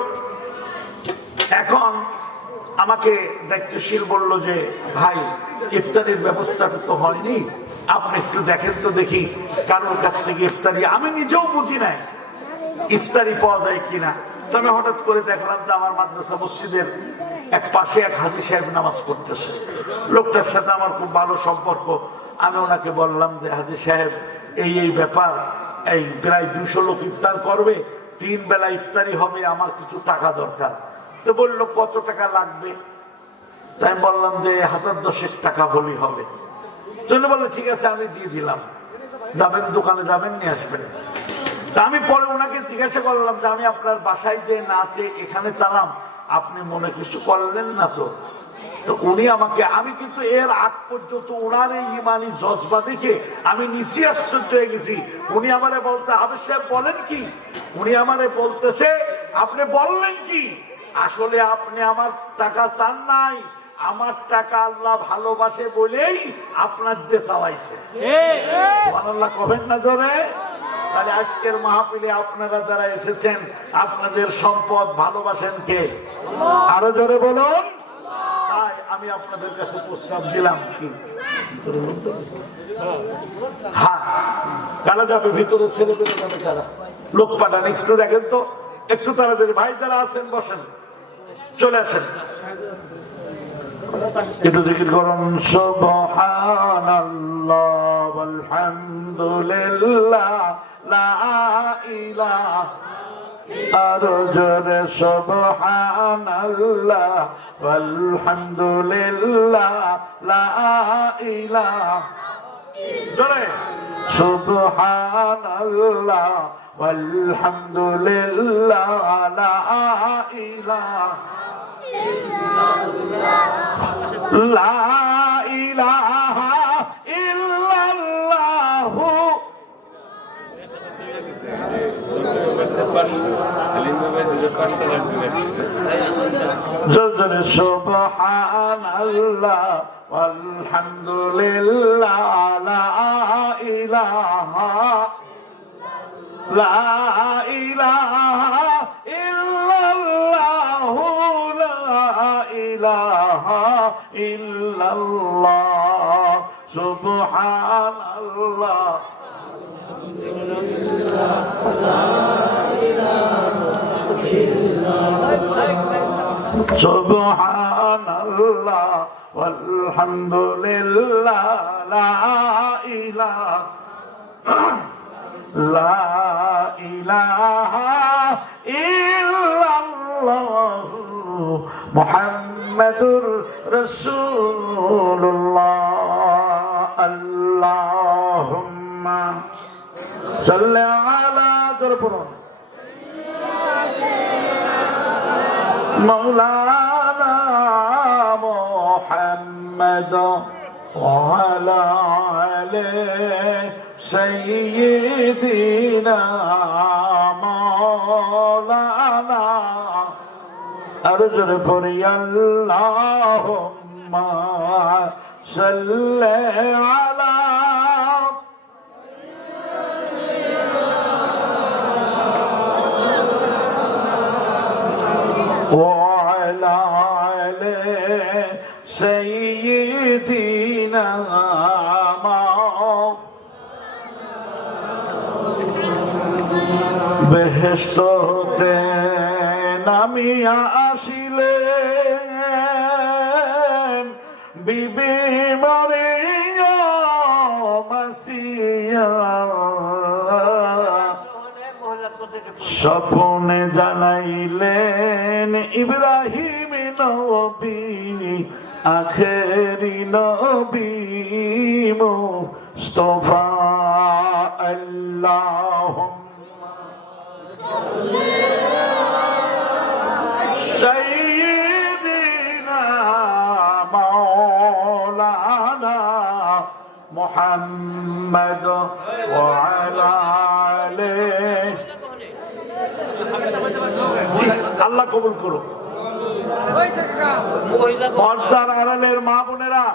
এখন আমাকে দায়িত্বশীল বলল যে ভাই, ইফতারির ব্যবস্থাটা তো হয়নি, আপনি একটু দেখেন তো দেখি কারোর কাছ থেকে ইফতারি, আমি নিজেও বুঝি নাই ইফতারি পাওয়া যায় কিনা। তো আমি হঠাৎ করে দেখলাম যে আমার মাদ্রাসা মসজিদের এক পাশে এক হাজী সাহেব নামাজ পড়তেছে। লোকটার সাথে আমার খুব ভালো সম্পর্ক। আমি ওনাকে বললাম যে হাজী সাহেব, এই ব্যাপার, এই প্রায় 200 লোক ইফতার করবে, 3 বেলা ইফতারি হবে, আমার কিছু টাকা দরকার। তো বললো কত টাকা লাগবে? তাই আমি বললাম যে 1010 টাকা হলেই হবে। তো বললো ঠিক আছে, আমি দিয়ে দিলাম, যাবেন দোকানে যাবেন, নিয়ে আসবেন। তা আমি পরে ওনাকে জিজ্ঞাসা করলাম যে আমি আপনার বাসায় যে নাচে এখানে চালাম, আপনি মনে কিছু করলেন না তো? তো উনি আমাকে, আমি কিন্তু এর আগ পর্যন্ত ওনার এই ইমানি জজবা দেখে আমি নিচে আশ্চর্য হয়ে গেছি। উনি আমারে বলতে, হাফেজ সাহেব বলেন কি? উনি আমারে বলতেছে আপনি বললেন কি? আসলে আপনি আমার টাকা চান নাই, আমার টাকা আল্লাহ ভালোবাসে বলেই আপনার দিয়ে চালাইছে। আল্লাহ কবেন না জোরে। তাহলে আজকের মাহফিলে আপনারা যারা এসেছেন, আপনাদের সম্পদ ভালোবাসেন কে? আরো জোরে বলুন। তাই আমি আপনাদের কাছে প্রস্তাব দিলাম কি, হ্যাঁ, কারা যাবে ভিতরে? ছেলে পেলে যাবে কারা? লোক পাঠান, একটু দেখেন তো, একটু তাড়াতাড়ি। ভাই যারা আছেন বসেন, চলে আসেন, একটু জিকির করুন। সুবহানাল্লাহ আলহামদুলিল্লাহ লা ইলাহা, আরো জোরে সুবহানাল্লাহ আলহামদুলিল্লাহ লা ইলাহা, জোরে সুবহানাল্লাহ আলহামদুলিল্লাহ লা ইলাহা লা ইলাহা ইল্লাল্লাহু জলজলে সুবহানাল্লাহ আলহামদুলিল্লাহ লা ইলাহা ইল্লাল্লাহু লা ইলাহা ইল্লাল্লাহ সুবহানাল্লাহ সুবহানাল্লাহ আলহামদুলিল্লাহ লা ইলাহা ইল্লাল্লাহ মুহাম্মাদুর রাসূলুল্লাহ আল্লাহুম্মা সাল্লি আলা মাওলানা মুহাম্মাদ وعلى آله سيدنا مولانا أرجو بري اللهم صل على وعلى آله سيدنا বেহেশতে নামিয়া আসিলেন বিবি মরিয়ম আসিয়া স্বপ্নে জানাইলেন ইব্রাহিম নবী আখেরি নবী মুস্তাফা আল্লাহুম্মা সাইয়্যিদিনা মাওলানা মুহাম্মদ ওয়া আলা আলিহি আল্লাহ কবুল করুন। পর্দার আড়ালের মা বোনেরা,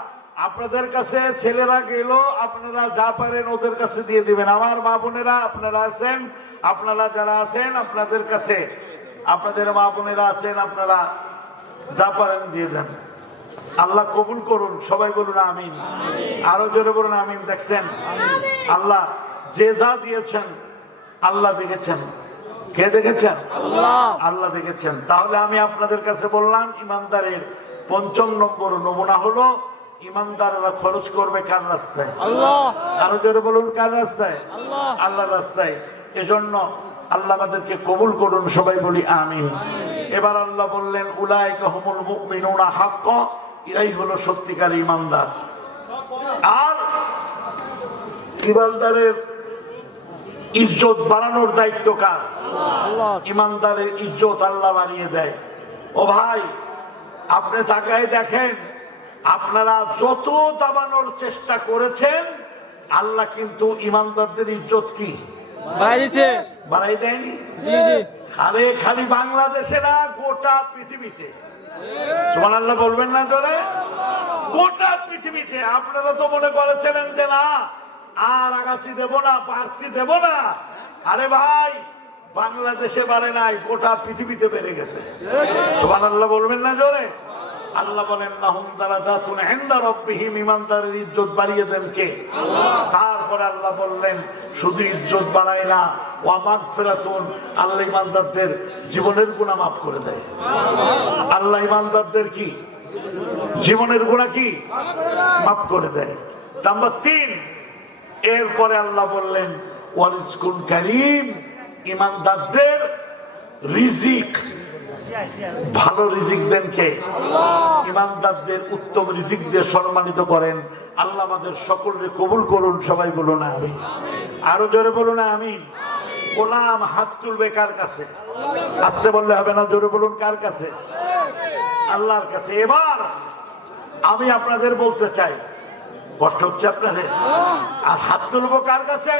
আপনাদের কাছে ছেলেরা গেল, আপনারা যা পারেন ওদের কাছে দিয়ে দিবেন। আমার মা বোনেরা আপনারা আছেন, আপনারা যারা আছেন আপনাদের কাছে, আপনাদের মা বোনেরা আছেন, আপনারা যা পারেন দিয়ে দেন। আল্লাহ কবুল করুন। সবাই বলুন আমিন। আরো জোরে বলুন আমিন। দেখছেন আল্লাহ যে যা দিয়েছেন আল্লাহ দেখেছেন। কে দেখেছেন? আল্লাহ দেখেছেন। তাহলে আমি আপনাদের কাছে বললাম, ইমানদারের পঞ্চম নম্বর নমুনা হলো ইমানদাররা খরচ করবে কার রাস্তায়? আল্লাহ। আরো জোরে বলুন কার রাস্তায়? আল্লাহর রাস্তায়। এজন্য আল্লাহ আমাদেরকে কবুল করুন। সবাই বলি আমিন। এবার আল্লাহ বললেন উলাইকা হুমুল মুমিনুনা হাক্কা, এরাই হলো সত্যিকার ইমানদার। আর ইমানদারের ইজ্জত বাড়ানোর দায়িত্ব কার? ইমানদারের ইজ্জত আল্লাহ বাড়িয়ে দেয়। ও ভাই, আপনি তাকায় দেখেন, আপনারা যত দাবানোর চেষ্টা করেছেন আল্লাহ কিন্তু ইমানদারদের ইজ্জত কি বাড়াই দেয়নি? আরে খালি বাংলাদেশে না, গোটা পৃথিবীতে। সুবহানাল্লাহ বলবেন না জোরে? গোটা পৃথিবীতে। আপনারা তো মনে করেছিলেন যে না আর আগাছি দেব না, প্রার্থী দেব না। আরে ভাই, বাংলাদেশে বাড়ে নাই, গোটা পৃথিবীতে বেড়ে গেছে। সুবহানাল্লাহ বলবেন না জোরে? আল্লাহ বলেন লাহুম দারাজাতুন ইনদা রাব্বিহিম, ইমানদারের ইজ্জত বাড়িয়ে দেন কে? তারপরে আল্লাহ বললেন শুধু ইজ্জত বাড়ায় না, ওয়া মাগফিরাতুন, আল্লাহ ইমানদারদের জীবনের গুনাহ মাফ করে দেয়। আল্লাহ ইমানদারদের কি জীবনের গুনাহ কি মাফ করে দেয়। নাম্বার 3, এরপরে আল্লাহ বললেন ওয়ারিজকুন কারীম, ইমানদারদের রিজিক, ভালো রিজিক দেন কে? ইমানদারদের উত্তম রিজিক দিয়ে সম্মানিত করেন। আল্লাহ আমাদের সকলকে কবুল করুন। সবাই বলুন আমিন। আরো জোরে বলুন আমিন। গোলাম হাত তুলবে কার কাছে? আস্তে বললে হবে না, জোরে বলুন কার কাছে? আল্লাহর কাছে। এবার আমি আপনাদের বলতে চাই, কষ্ট হচ্ছে আপনাদের, আর হাত তুলবো কার কাছে?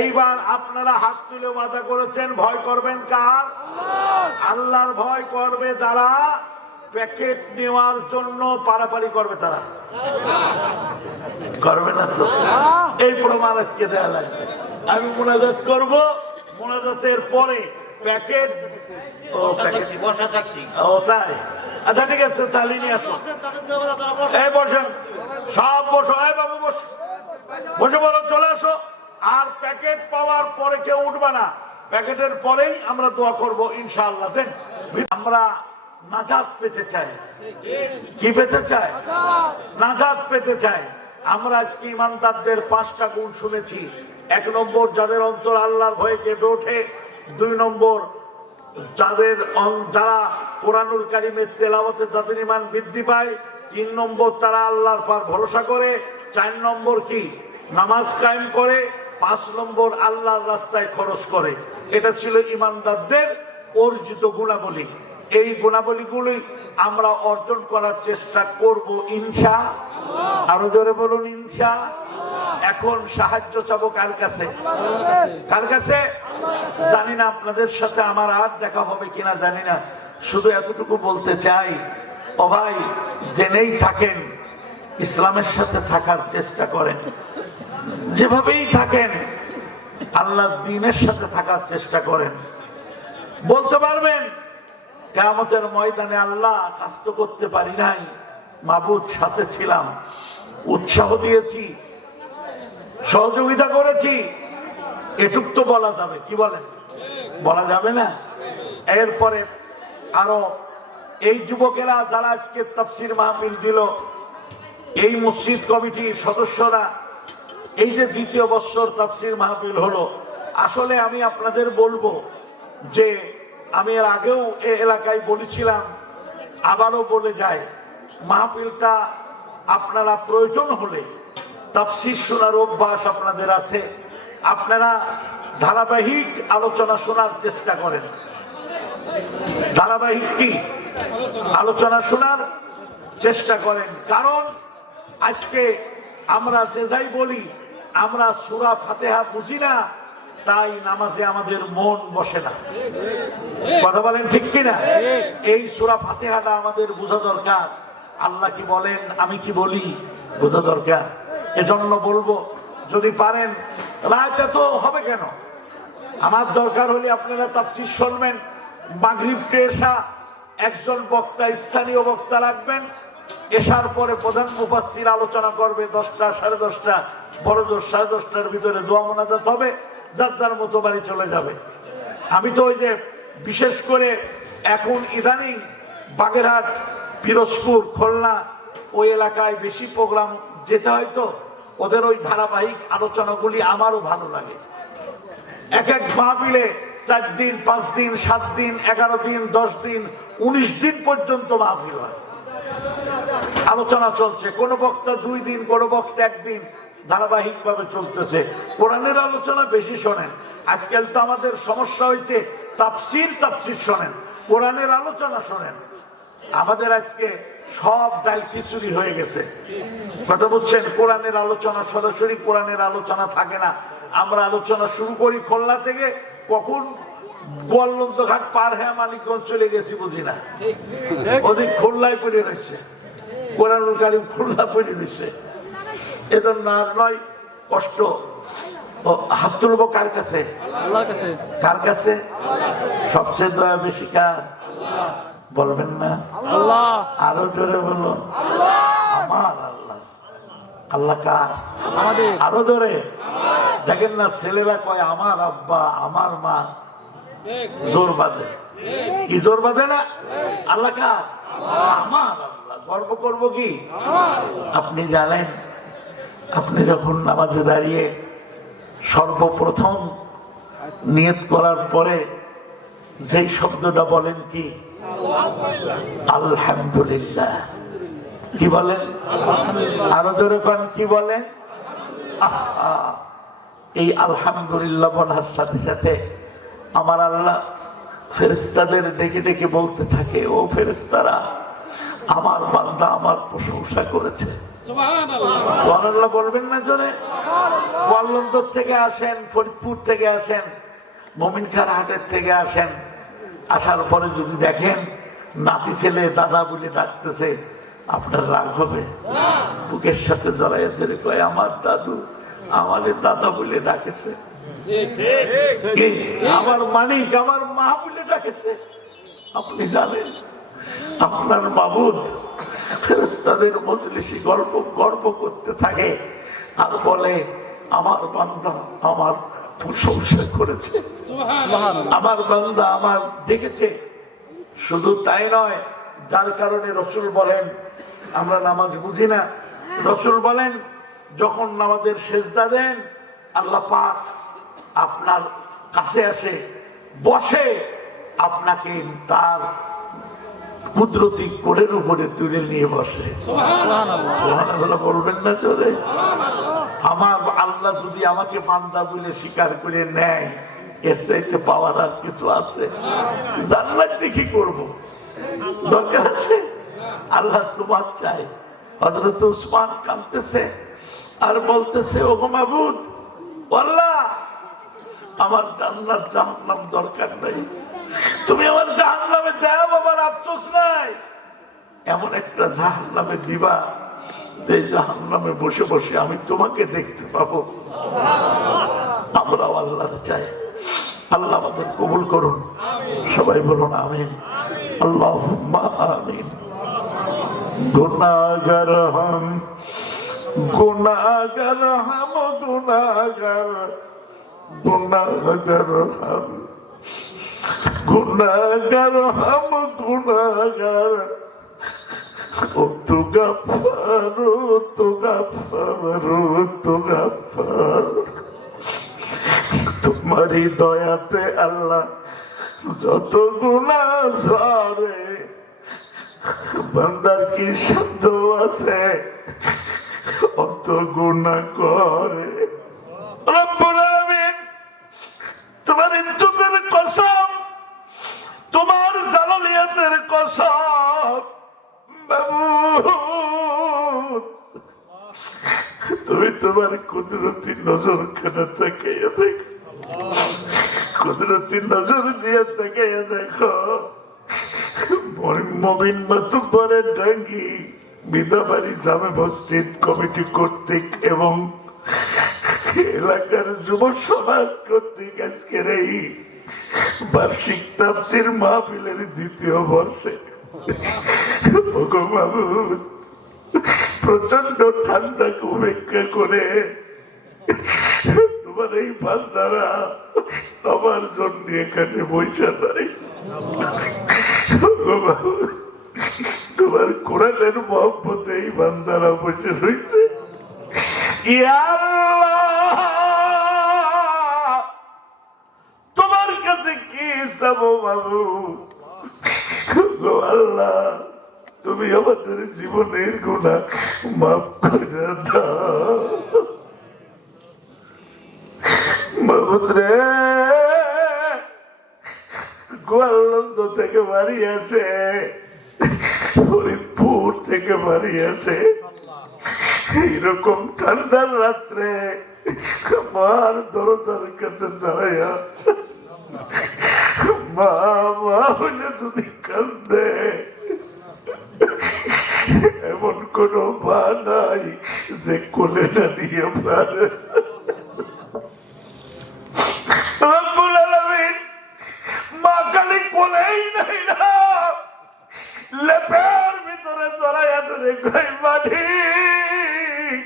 এইবার আপনারা হাত তুলে ওয়াদা করেছেন, ভয় করবেন কার? আল্লাহর ভয় করবে যারা প্যাকেট নেওয়ার জন্য পারাপারি করবে, তারা করবে না তো? এই প্রমাণ আজকে দেয়া লাগবে। আমি মোনাজাত করব, মোনাজাতের পরে প্যাকেট ও তাই, আচ্ছা ঠিক আছে, চালিয়ে নিয়ে আসো। এই বসেন, সব বসো, এই বাবু বসো, বসে বলো চলে আসো। আর প্যাকেট পাওয়ার পরে কেউ উঠবে না, প্যাকেটের পরেই আমরা দোয়া করবো ইনশাআল্লাহ। দেন, আমরা নাজাত পেতে চাই। কি পেতে চাই? নাজাত পেতে চাই। আমরা আজকে ইমানদারদের 5টা গুণ শুনেছি। 1 নম্বর, যাদের অন্তর আল্লাহর ভয়ে কেঁপে ওঠে। 2 নম্বর, যারা কোরআনুল কারীমের তেলাওয়াতে যাদের ঈমান বৃদ্ধি পায়। 3 নম্বর, তারা আল্লাহর পর ভরসা করে। 4 নম্বর কি? নামাজ কায়েম করে। 5 নম্বর, আল্লাহর রাস্তায় খরচ করে। এটা ছিল ঈমানদারদের অর্জিত গুণাবলী। এই গুণাবলীগুলি আমরা অর্জন করার চেষ্টা করব ইনশাআল্লাহ। আরো জোরে বলুন ইনশাআল্লাহ। এখন সাহায্য চাবো কার কাছে? কার কাছে? জানি না আপনাদের সাথে আমার আর দেখা হবে কিনা জানি না, শুধু এতটুকু বলতে চাই, ও ভাই জেনেই থাকেন ইসলামের সাথে থাকার চেষ্টা করেন, যেভাবেই থাকেন আল্লাহর দ্বীনের সাথে থাকার চেষ্টা করেন। বলতে পারবেন কিয়ামতের ময়দানে, আল্লাহ কাজ তো করতে পারি নাই, মাবুদ সাথে ছিলাম, উৎসাহ দিয়েছি, সহযোগিতা করেছি, এটুক তো বলা যাবে। কি বলেন? বলা যাবে না? এরপরে আরো এই যুবকেরা যারা আজকে তাফসীর মাহফিল দিল, এই মসজিদ কমিটির সদস্যরা, এই যে 2য় বৎসর তাফসীর মাহফিল হলো, আসলে আমি আপনাদের বলবো যে আমি এর আগেও এই এলাকায় বলেছিলাম, আবারও বলে যাই, মাহফিলটা আপনারা প্রয়োজন হলে, তাফসীর শোনার অভ্যাস আপনাদের আছে, আপনারা ধারাবাহিক আলোচনা শোনার চেষ্টা করেন। ধারাবাহিক কি আলোচনা শোনার চেষ্টা করেন। কারণ আজকে আমরা যে যাই বলি, আমরা সূরা ফাতিহা বুঝি না, তাই নামাজে আমাদের মন বসে না। কথা বলেন ঠিক কিনা? এই সূরা ফাতিহাটা আমাদের বোঝা দরকার। আল্লাহ কি বলেন, আমি কি বলি, বোঝা দরকার। এজন্য বলবো, যদি পারেন, রাতে তো হবে কেন, আমার দরকার হলে আপনারা তাফসীর শুনবেন। মাগরিব টু এশা একজন বক্তা, স্থানীয় বক্তা রাখবেন। এশার পরে প্রধান মুফাসসির আলোচনা করবে 10টা, 10:30, বড় জোর 10:30টার ভিতরে দোয়া মোনাজাত হবে, যার যার মতো বাড়ি চলে যাবে। আমি তো ওই যে বিশেষ করে এখন ইদানিং বাগেরহাট, পিরোজপুর, খুলনা ওই এলাকায় বেশি প্রোগ্রাম যেতে হয়, তো ওদের ওই ধারাবাহিক আলোচনাগুলি আমারও ভালো লাগে। এক এক মাহফিলে 4 দিন, 5 দিন, 7 দিন, 11 দিন, 10 দিন, 19 দিন পর্যন্ত মাহফিল হয়, আলোচনা চলছে। কোন বক্তা 2 দিন, কোন বক্তা 1 দিন, ধারাবাহিক ভাবে চলতেছে। কোরআনের আলোচনা বেশি শোনেন। আজকাল তো আমাদের সমস্যা হয়েছে, তাফসীর শোনেন, কোরআনের আলোচনা শোনেন। আমাদের আজকে সব ডাল খিচুড়ি হয়ে গেছে, কথা বুঝছেন? কোরআনের আলোচনা, সরাসরি কোরআনের আলোচনা থাকে না। আমরা আলোচনা শুরু করি খুলনা থেকে, কখন গোয়ালন্দঘাট পার হয়ে মানিকগঞ্জ চলে গেছি বুঝি না। ওদিক খুলনায় পড়ে রয়েছে, কোরআনুল কারীম খুলনা পড়ে রয়েছে। এজন্য আর নয় কষ্ট। হাত তুলবো কার কাছে? আল্লাহর কাছে। কার কাছে? সবচেয়ে দয়া বেশি কার? বলবেন না? আল্লাহ। আরো জোরে বলুন, আমার আল্লাহ। আল্লাহ কার? আমাদের। আরো জোরে। দেখেন না, ছেলেরা কয় আমার আব্বা, আমার মা, জোর বাঁধে। কি জোর বাঁধে না? আল্লাহ কার? আমার আল্লাহ। গর্ব করবো কি? আপনি জানেন, আপনি যখন নামাজে দাঁড়িয়ে সর্বপ্রথম নিয়ত করার পরে যেই শব্দটা বলেন কি? আলহামদুলিল্লাহ। কি বলেন? আরো জোরে কোন কি বলেন? এই আলহামদুলিল্লাহ বলার সাথে সাথে আমার আল্লাহ ফেরেশতাদের ডেকে ডেকে বলতে থাকে, ও ফেরেশতারা, আমার বান্দা আমার প্রশংসা করেছে। সুবহানাল্লাহ বলবেন না জোরে? গোয়ালন্দর থেকে আসেন, ফরিদপুর থেকে আসেন, মমিনখার হাটের থেকে আসেন, আসার পরে যদি দেখেন নাতি ছেলে দাদা বলে ডাকতেছে, আপনার রাগ হবে? বুকের সাথে জড়াইয়া ধরে কয়, আমার দাদু আমারে দাদা বলে ডাকেছে, আমার মানিক আমার মা বলে ডাকেছে। আপনি জানেন আপনার মাবুদ ফেরেশতাদের মজলিসে গর্ব করতে থাকে আর বলে, আমার বান্দা আমার প্রশংসা করেছে, আমার বান্দা আমার ডেকেছে। শুধু তাই নয়, যার কারণে রসুল বলেন, আমরা নামাজ বুঝি না, রসুল বলেন যখন নামাজের সেজদা দেন আল্লাহ পাক আপনার কাছে আসে, বসে, আপনাকে তার কুদরতি কোলের উপরে তুলে নিয়ে বসে। সুবহানাল্লাহ বলবেন না চলে? আমার আল্লাহ যদি আমাকে বান্দা বলে স্বীকার করে নেয়, এর চাইতে পাওয়ার আর কিছু আছে? জান্নাতে কি করব? দরকার আছে? আল্লাহ তোমার চাই। হযরত উসমান কাঁদতেছে আর বলতেছে, ও মাবুদ, আল্লাহ আমার জান্নাত জাহান্নাম দরকার নাই, তুমি আমার জাহান্নামে দাও, বাবার আফসোস নাই। এমন একটা জাহান্নামে দিবা যে জাহান্নামে বসে বসে আমি তোমাকে দেখতে পাবো। আমরাও আল্লাহর চাই। আল্লাহ আমাদের কবুল করুন, সবাই বলুন আমিন। আল্লাহুম্মা আমিন। গুনাহগার হাম, গুনাহগার হাম, গুনাহগার, গুনাহগার হাম, গুনাহগার হাম, গুনাহগার। ও তো গাফফার, ও তো গাফফার, ও তো গাফফার। তোমারই দয়াতে আল্লাহ যত গুনাহ সরে, বান্দার কি সাধ্য আছে অত গুনাহ করে। রব্বুল আলামিন, তোমার ইজ্জতের কসম, তোমার জালালিয়াতের কসম, মাবুদ তুমি তোমার কুদরতি নজর খানা তাকাইয়া দেখো, কুদরতি নজর দিয়ে তাকাইয়া দেখো। মবিন মাতুব্বরের ডাঙ্গি বিদাবাড়ি জামে মসজিদ কমিটি কর্তৃক এবং এলাকার যুব সমাজ কর্তৃক আজকের এই বার্ষিক তাফসীর মাহফিলের দ্বিতীয় বর্ষে প্রচন্ড ঠান্ডাকে উপেক্ষা করে তোমার এই বান্দারা আমার জন্য এখানে বৈশা নাই। তোমার কোরআনের মহব্বতে এই বান্দারা বসে রয়েছে। ইয়া আল্লাহ, তোমার কাছে কি চাবো বাবু? আল্লাহ তুমি আমাদের জীবনের গুনাহ মাফ করে দাও। মাবুদ রে, গোয়ালন্দ থেকে বাড়ি আসে, ফরিদপুর থেকে বাড়ি আসে, এইরকম ঠান্ডার রাত্রে মার দরজার কাছে দাঁড়াইয়া মা মা বলে যদি কান্দে, এমন কোন মা নাই যে কোলে না নিয়ে পারে। রব্বুল আলামিন, মা খালি কোলেই নাই না, লেপের ভিতরে জড়াইয়া ধরে কই, মালিক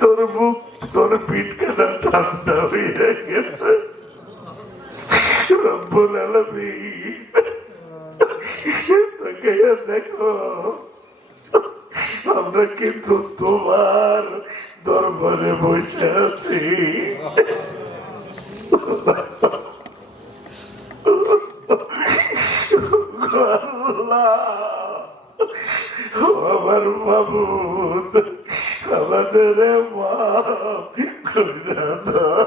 তোর মুখ, তোর পিঠ কেন ঠান্ডা হয়ে গেছে। রব্বুল আলামিন, তাকাইয়া দেখো, আমরা কিন্তু তোমার দরবারে বসে আছি। আমার মাবুদ, আমাদের মাফ করে দাও।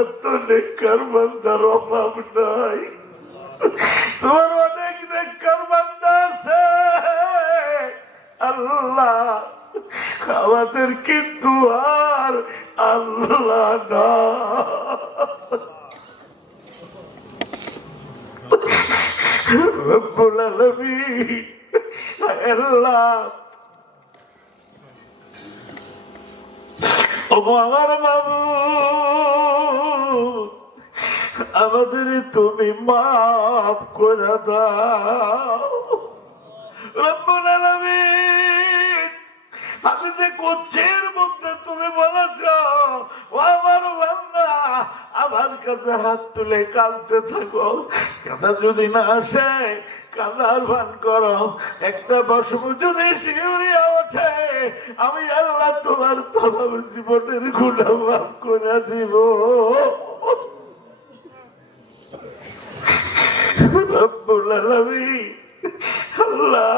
আমার তো নেককার বান্দার অভাব নাই, তোমার অনেক নেককার বান্দা আছে আল্লাহ, আমাদের কিন্তু আর আল্লাহ না। রব্বুল আলামিন আল্লাহ, আমার বাবু আমাদের তুমি মাফ করে দাও রব্বুল আলামিন। আমি যে কোচের মধ্যে তুমি বলেছ ও আমার বান্দা আমার কাছে হাত তুলে কাঁদতে থাকো, কাঁদা যদি না আসে কাঁদার ভান করো, একটা বসব যদি শিউরিয়া ওঠে আমি আল্লাহ তোমার তমাম জীবনের গুনাহ মাফ করে দিব। রব্বুল আলামিন আল্লাহ,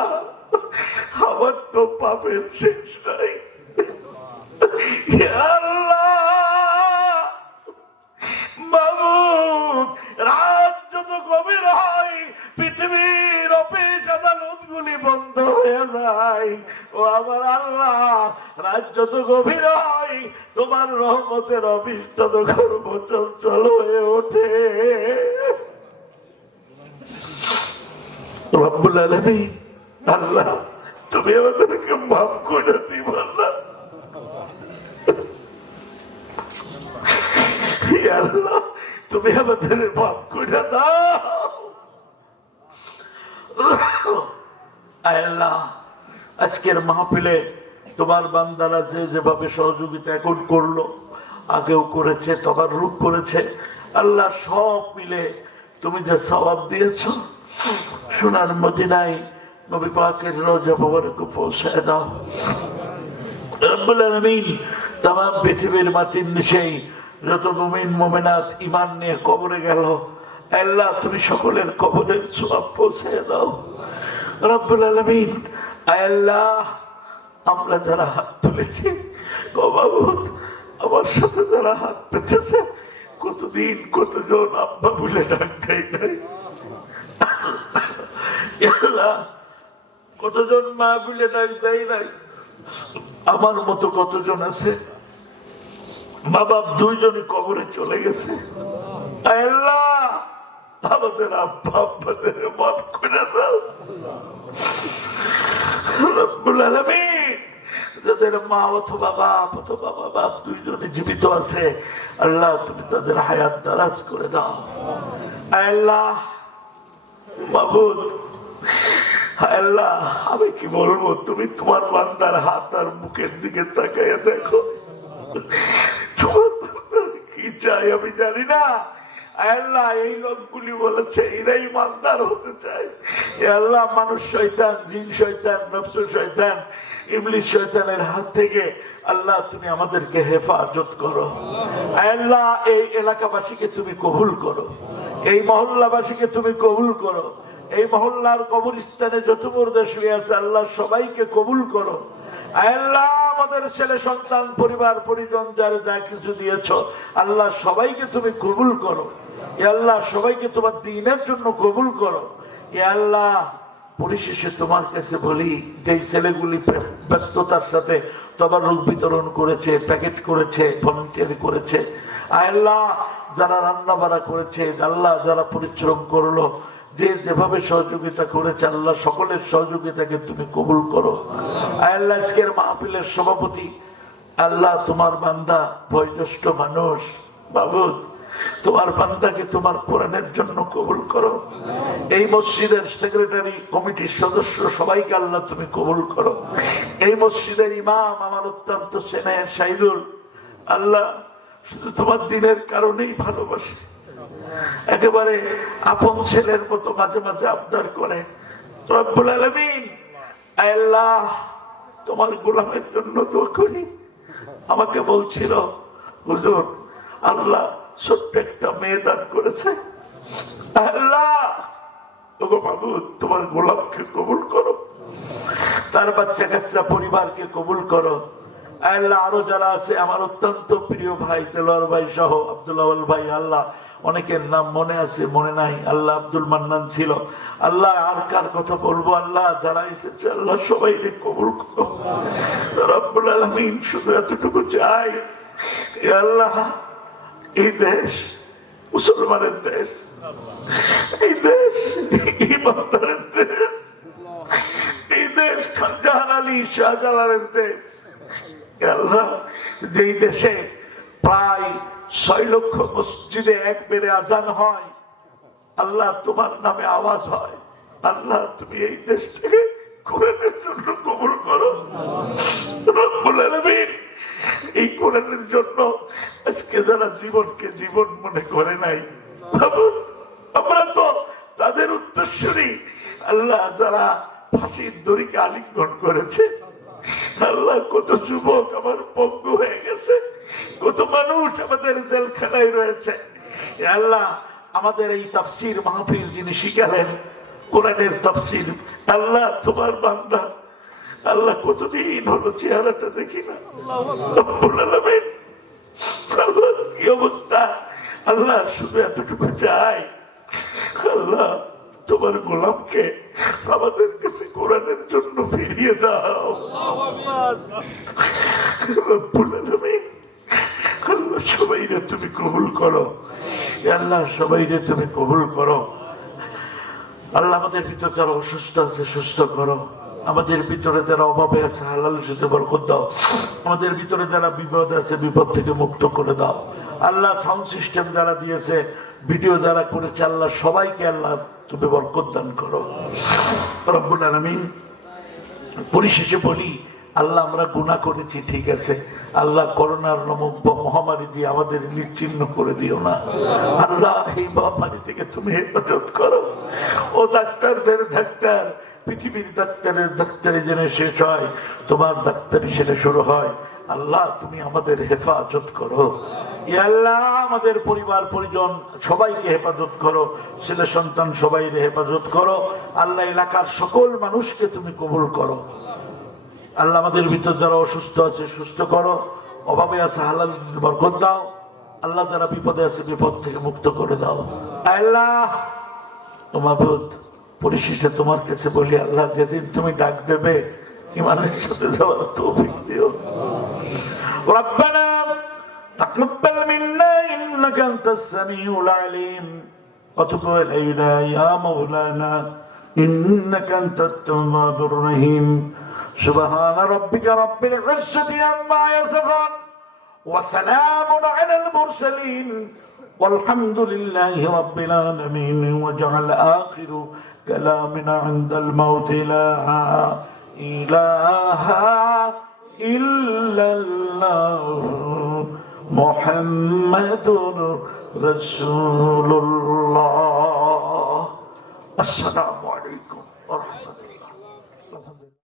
আমার তো পাপের শেষ নাই আল্লাহ। মাবুদ, রাত যত গভীর হয় পৃথিবীর অফিস আদালত গুলি বন্ধ হয়ে যায়। ও আমার আল্লাহ, রাত যত গভীর হয় তোমার রহমতের অফিস তত কর্মচঞ্চল হয়ে ওঠে। রব্বুল আলামিন আল্লাহ, তুমি আমাদেরকে মাফ করে দিব আল্লাহ। আল্লাহ, তুমি আমাদের মাফ করে দাও আল্লাহ। আজকের মাহফিলে তোমার বান্দারা যে যেভাবে সহযোগিতা এখন করলো, আগেও করেছে, তোমার রূপ করেছে আল্লাহ, সব মিলে তুমি যে সওয়াব দিয়েছ সোনার মদিনায় নবী পাকের রওজা মুবারকে পৌঁছায় দাও রব্বুল আলামিন। তামাম পৃথিবীর মাটির নিচেই যত মুমিন মুমিনাত ঈমান নিয়ে কবরে গেল আল্লাহ, তুমি সকলের কবরের সওয়াব পৌঁছায় দাও রব্বুল আলামিন। আল্লাহ, আমরা যারা হাত তুলেছি ও মাবুদ, আমার সাথে যারা হাত পেতেছে কতদিন কতজন আব্বা বলে ডাক দেয় নাই আল্লাহ, কতজন মা বলে ডাক দেয় নাই, আমার মতো কতজন আছে মা বাপ দুইজনই কবরে চলে গেছে আল্লাহ, আমাদের আব্বা আব্বাদের মাফ করে দাও রব্বুল আলামিন। যাদের মা অথবা বাপ দুইজনে জীবিত আছে আল্লাহ, তুমি তাদের হায়াত দারাজ করে দাও আল্লাহ। মাবুদ আল্লাহ, আমি কি বলবো, তুমি তোমার বান্দার হাত আর মুখের দিকে তাকাইয়া দেখো, তোমার বান্দার কি চাই আমি জানি না আল্লাহ। এই লোকগুলি বলেছে এরা ইমানদার হতে চায় আল্লাহ। মানুষ শয়তান, জিন শয়তান, নফস শয়তান, ইবলিস শয়তানের হাত থেকে আল্লাহ তুমি আমাদেরকে হেফাজত করো আল্লাহ। এই এলাকাবাসীকে তুমি কবুল করো, এই মহল্লাবাসীকে তুমি কবুল করো, এই মহল্লার কবরস্থানে যত মুর্দা শুয়ে আছে আল্লাহ সবাইকে কবুল করো আল্লাহ। আমাদের ছেলে সন্তান পরিবার পরিজন যারা যা কিছু দিয়েছ আল্লাহ সবাইকে তুমি কবুল করো আল্লাহ, সবাইকে তোমার দ্বীনের জন্য কবুল করো আল্লাহ। পরিশেষে তোমার কাছে বলি, যে ছেলেগুলি ব্যস্ততার সাথে তবারুক বিতরণ করেছে, প্যাকেট করেছে, ভলান্টিয়ারি করেছে আল্লাহ, যারা রান্না বাড়া করেছে আল্লাহ, যারা পরিশ্রম করলো, যে যেভাবে সহযোগিতা করেছে আল্লাহ সকলের সহযোগিতাকে তুমি কবুল করো আল্লাহ। আজকের মাহফিলের সভাপতি আল্লাহ, তোমার বান্দা বয়োজ্যেষ্ঠ মানুষ বাবুদ, তোমার বান্দাকে তোমার কোরআনের জন্য কবুল করো। এই মসজিদের সেক্রেটারি কমিটির সদস্য সবাইকে আল্লাহ তুমি কবুল করো। এই মসজিদের ইমাম আমার অত্যন্ত স্নেহের শাহিদুল আল্লাহ, শুধু তোমার দিনের কারণেই ভালোবাসে, একেবারে আপন ছেলের মতো মাঝে মাঝে আবদার করে রব্বুল আলামিন আল্লাহ, তোমার গোলামের জন্য দোয়া করি। আমাকে বলছিল হুজুর আল্লাহ ছোট্ট একটা মেয়ে দান করেছে আল্লাহ, তোমার গোলামকে কবুল করো, তার বাচ্চা কাচ্চা পরিবারকে কবুল করো আল্লাহ আরো যারা আছে আমার অত্যন্ত প্রিয় ভাই তেলোয়ার ভাই সহ আব্দুল্লাহ ভাই, আল্লাহ অনেকের নাম মনে আছে মনে নাই, আল্লাহ আব্দুল মান্নান ছিল, আল্লাহ আর কার কথা বলবো, আল্লাহ যারা এসেছে আল্লাহ সবাই কবুল করো রব্বুল আলামিন। শুধু এতটুকু চাই আল্লাহ এই দেশ মুসলমানের দেশ, এই দেশ ইমানদারের দেশ, এই দেশ খান জাহান আলী শাহজালালের দেশ। আল্লাহ যেই দেশে প্রায় 6 লক্ষ মসজিদে একবারে আজান হয়, আল্লাহ তোমার নামে আওয়াজ হয়, আল্লাহ তুমি এই দেশটাকে কোরআনের জন্য কবুল করো রব্বুল আলামিন। এই কোরআনের জন্য আজকে যারা জীবনকে জীবন মনে করে নাই, আমরা তো তাদের উত্তরসূরি। আল্লাহ যারা ফাঁসির দড়িকে আলিঙ্গন করেছে, আল্লাহ কত যুবক আমার পঙ্গু হয়ে গেছে, কত মানুষ আমাদের জেলখানায় রয়েছে। আল্লাহ আমাদের এই তাফসীর মাহফিল যিনি শিখালেন কোরআনের তাফসীর, আল্লাহ তোমার বান্দা, আল্লাহ কতদিন হলো চেহারাটা দেখি না, রব্বুল আলামিন আল্লাহ কি অবস্থা। আল্লাহ শুধু এতটুকু চাই আল্লাহ তোমার গোলামকে আমাদের কাছে কোরআনের জন্য ফিরিয়ে দাও রব্বুল আলামিন। আল্লাহ সবাইরে তুমি কবুল করো, আল্লাহ সবাইরে তুমি কবুল করো। আল্লাহ আমাদের ভিতর যারা অসুস্থ আছে সুস্থ করো, আমাদের ভিতরে যারা অভাবে আছে হালাল সুদে বরকত দাও, আমাদের ভিতরে যারা বিপদ আছে বিপদ থেকে মুক্ত করে দাও। আল্লাহ সাউন্ড সিস্টেম যারা দিয়েছে, ভিডিও যারা করেছে, আল্লাহ সবাইকে আল্লাহ তুমি বরকত দান করো রব্বুল আলামিন। পরিশেষে বলি আল্লাহ আমরা গুনাহ করেছি ঠিক আছে, আল্লাহ করোনার নামক মহামারী দিয়ে আমাদের নিশ্চিহ্ন করে দিও না আল্লাহ। এই মহামারী থেকে তুমি হেফাজত করো। ও ডাক্তারদের ডাক্তার, পৃথিবীর ডাক্তারে জেনে শেষ হয়, তোমার ডাক্তারি সেটা শুরু হয়। আল্লাহ তুমি আমাদের হেফাজত করো আল্লাহ, আমাদের পরিবার পরিজন সবাইকে হেফাজত করো, ছেলে সন্তান সবাই হেফাজত করো আল্লাহ। এলাকার সকল মানুষকে তুমি কবুল করো আল্লাহ। আমাদের ভিতর যারা অসুস্থ আছে সুস্থ করো, অভাবে আছে হালাল বরকত দাও আল্লাহ। যারা বিপদে আছে বিপদ থেকে মুক্ত করে দাও আল্লাহ। মাবুদ পরিশেষে তোমার কাছে বলি আল্লাহ, যেদিন তুমি ডাক দেবে ইমানের সাথে যাওয়ার তৌফিক দিও। রব্বানা তাকাব্বাল মিন্না ইন্নাকা আনতাস সামিউল আলিম ওয়া তুব আলাইনা ইয়া মাওলানা ইন্নাকা আনতাত তাওয়াবুর রহিম। সুবহানা রাব্বিকা রাব্বিল ইজ্জাতি আম্মা ইয়াসিফুন ওয়া সালামুন আলাল মুরসালিন والحمد لله رب العالمين. وجعل آخر كلامنا عند الموت لا إله إلا الله محمد رسول الله. السلام